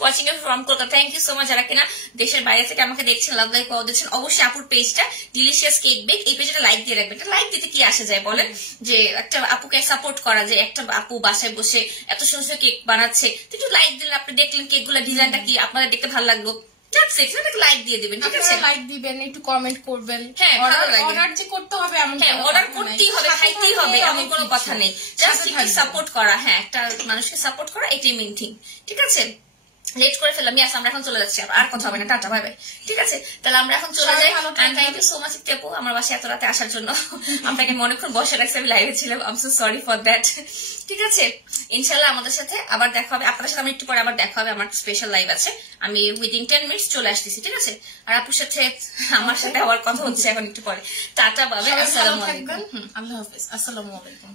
Watching a from Kolkata, thank you so much. যারা কিনা দেশের বাইরে থেকে আমাকে দেখছেন, লাভ লাইক পাওয়া দিচ্ছেন, অবশ্যই আপুর পেজটা ডিলিশিয়াস কেক বেক, এই পেজটা লাইক দিয়ে রাখবেন। লাইক দিতে কি আসে যায় বলেন? যে একটা আপুকে সাপোর্ট করা, যে একটা আপু বাসায় বসে এত সুন্দর কেক বানাচ্ছে, একটু লাইক দিলে আপনি দেখলেন কেক গুলা ডিজাইনটা কি আপনাদের দেখতে ভালো লাগলো, লাইক দিয়ে দিবেন, ঠিক আছে? লাইক দিবেন, একটু কমেন্ট করবেন। হ্যাঁ, অর্ডার যে করতে হবে এমন, হ্যাঁ অর্ডার করতেই হবে, খাইতেই হবে এমন কোনো কথা নেই। জাস্ট একটু সাপোর্ট করা, হ্যাঁ একটা মানুষকে সাপোর্ট করা, এটাই মেইন থিং, ঠিক আছে? লেট করে ফেললাম, ইয়াস আমরা এখন চলে যাচ্ছি, আর কথা হবে না, টাটা বাই বাই, ঠিক আছে? তাহলে আমরা এখন চলে যাই। Thank you so much Tepu আমার বাসায় এত রাতে আসার জন্য। আপনাকে অনেকক্ষণ বসে রাখছি, আমি লাইভে ছিলাম, I am so sorry for that, ঠিক আছে? ইনশাল্লাহ আমাদের সাথে আবার দেখা হবে, আপনাদের সাথে আমি একটু পরে আবার দেখা হবে, আমার স্পেশাল লাইভ আছে, আমি উইদিন 10 মিনিটস চলে আসতেছি, ঠিক আছে? আর আপুর সাথে আমার সাথে আবার কথা হচ্ছে এখন একটু পরে। টাটা বাই, আসসালামু আলাইকুম। আল্লাহ হাফেজ, আসসালামু আলাইকুম।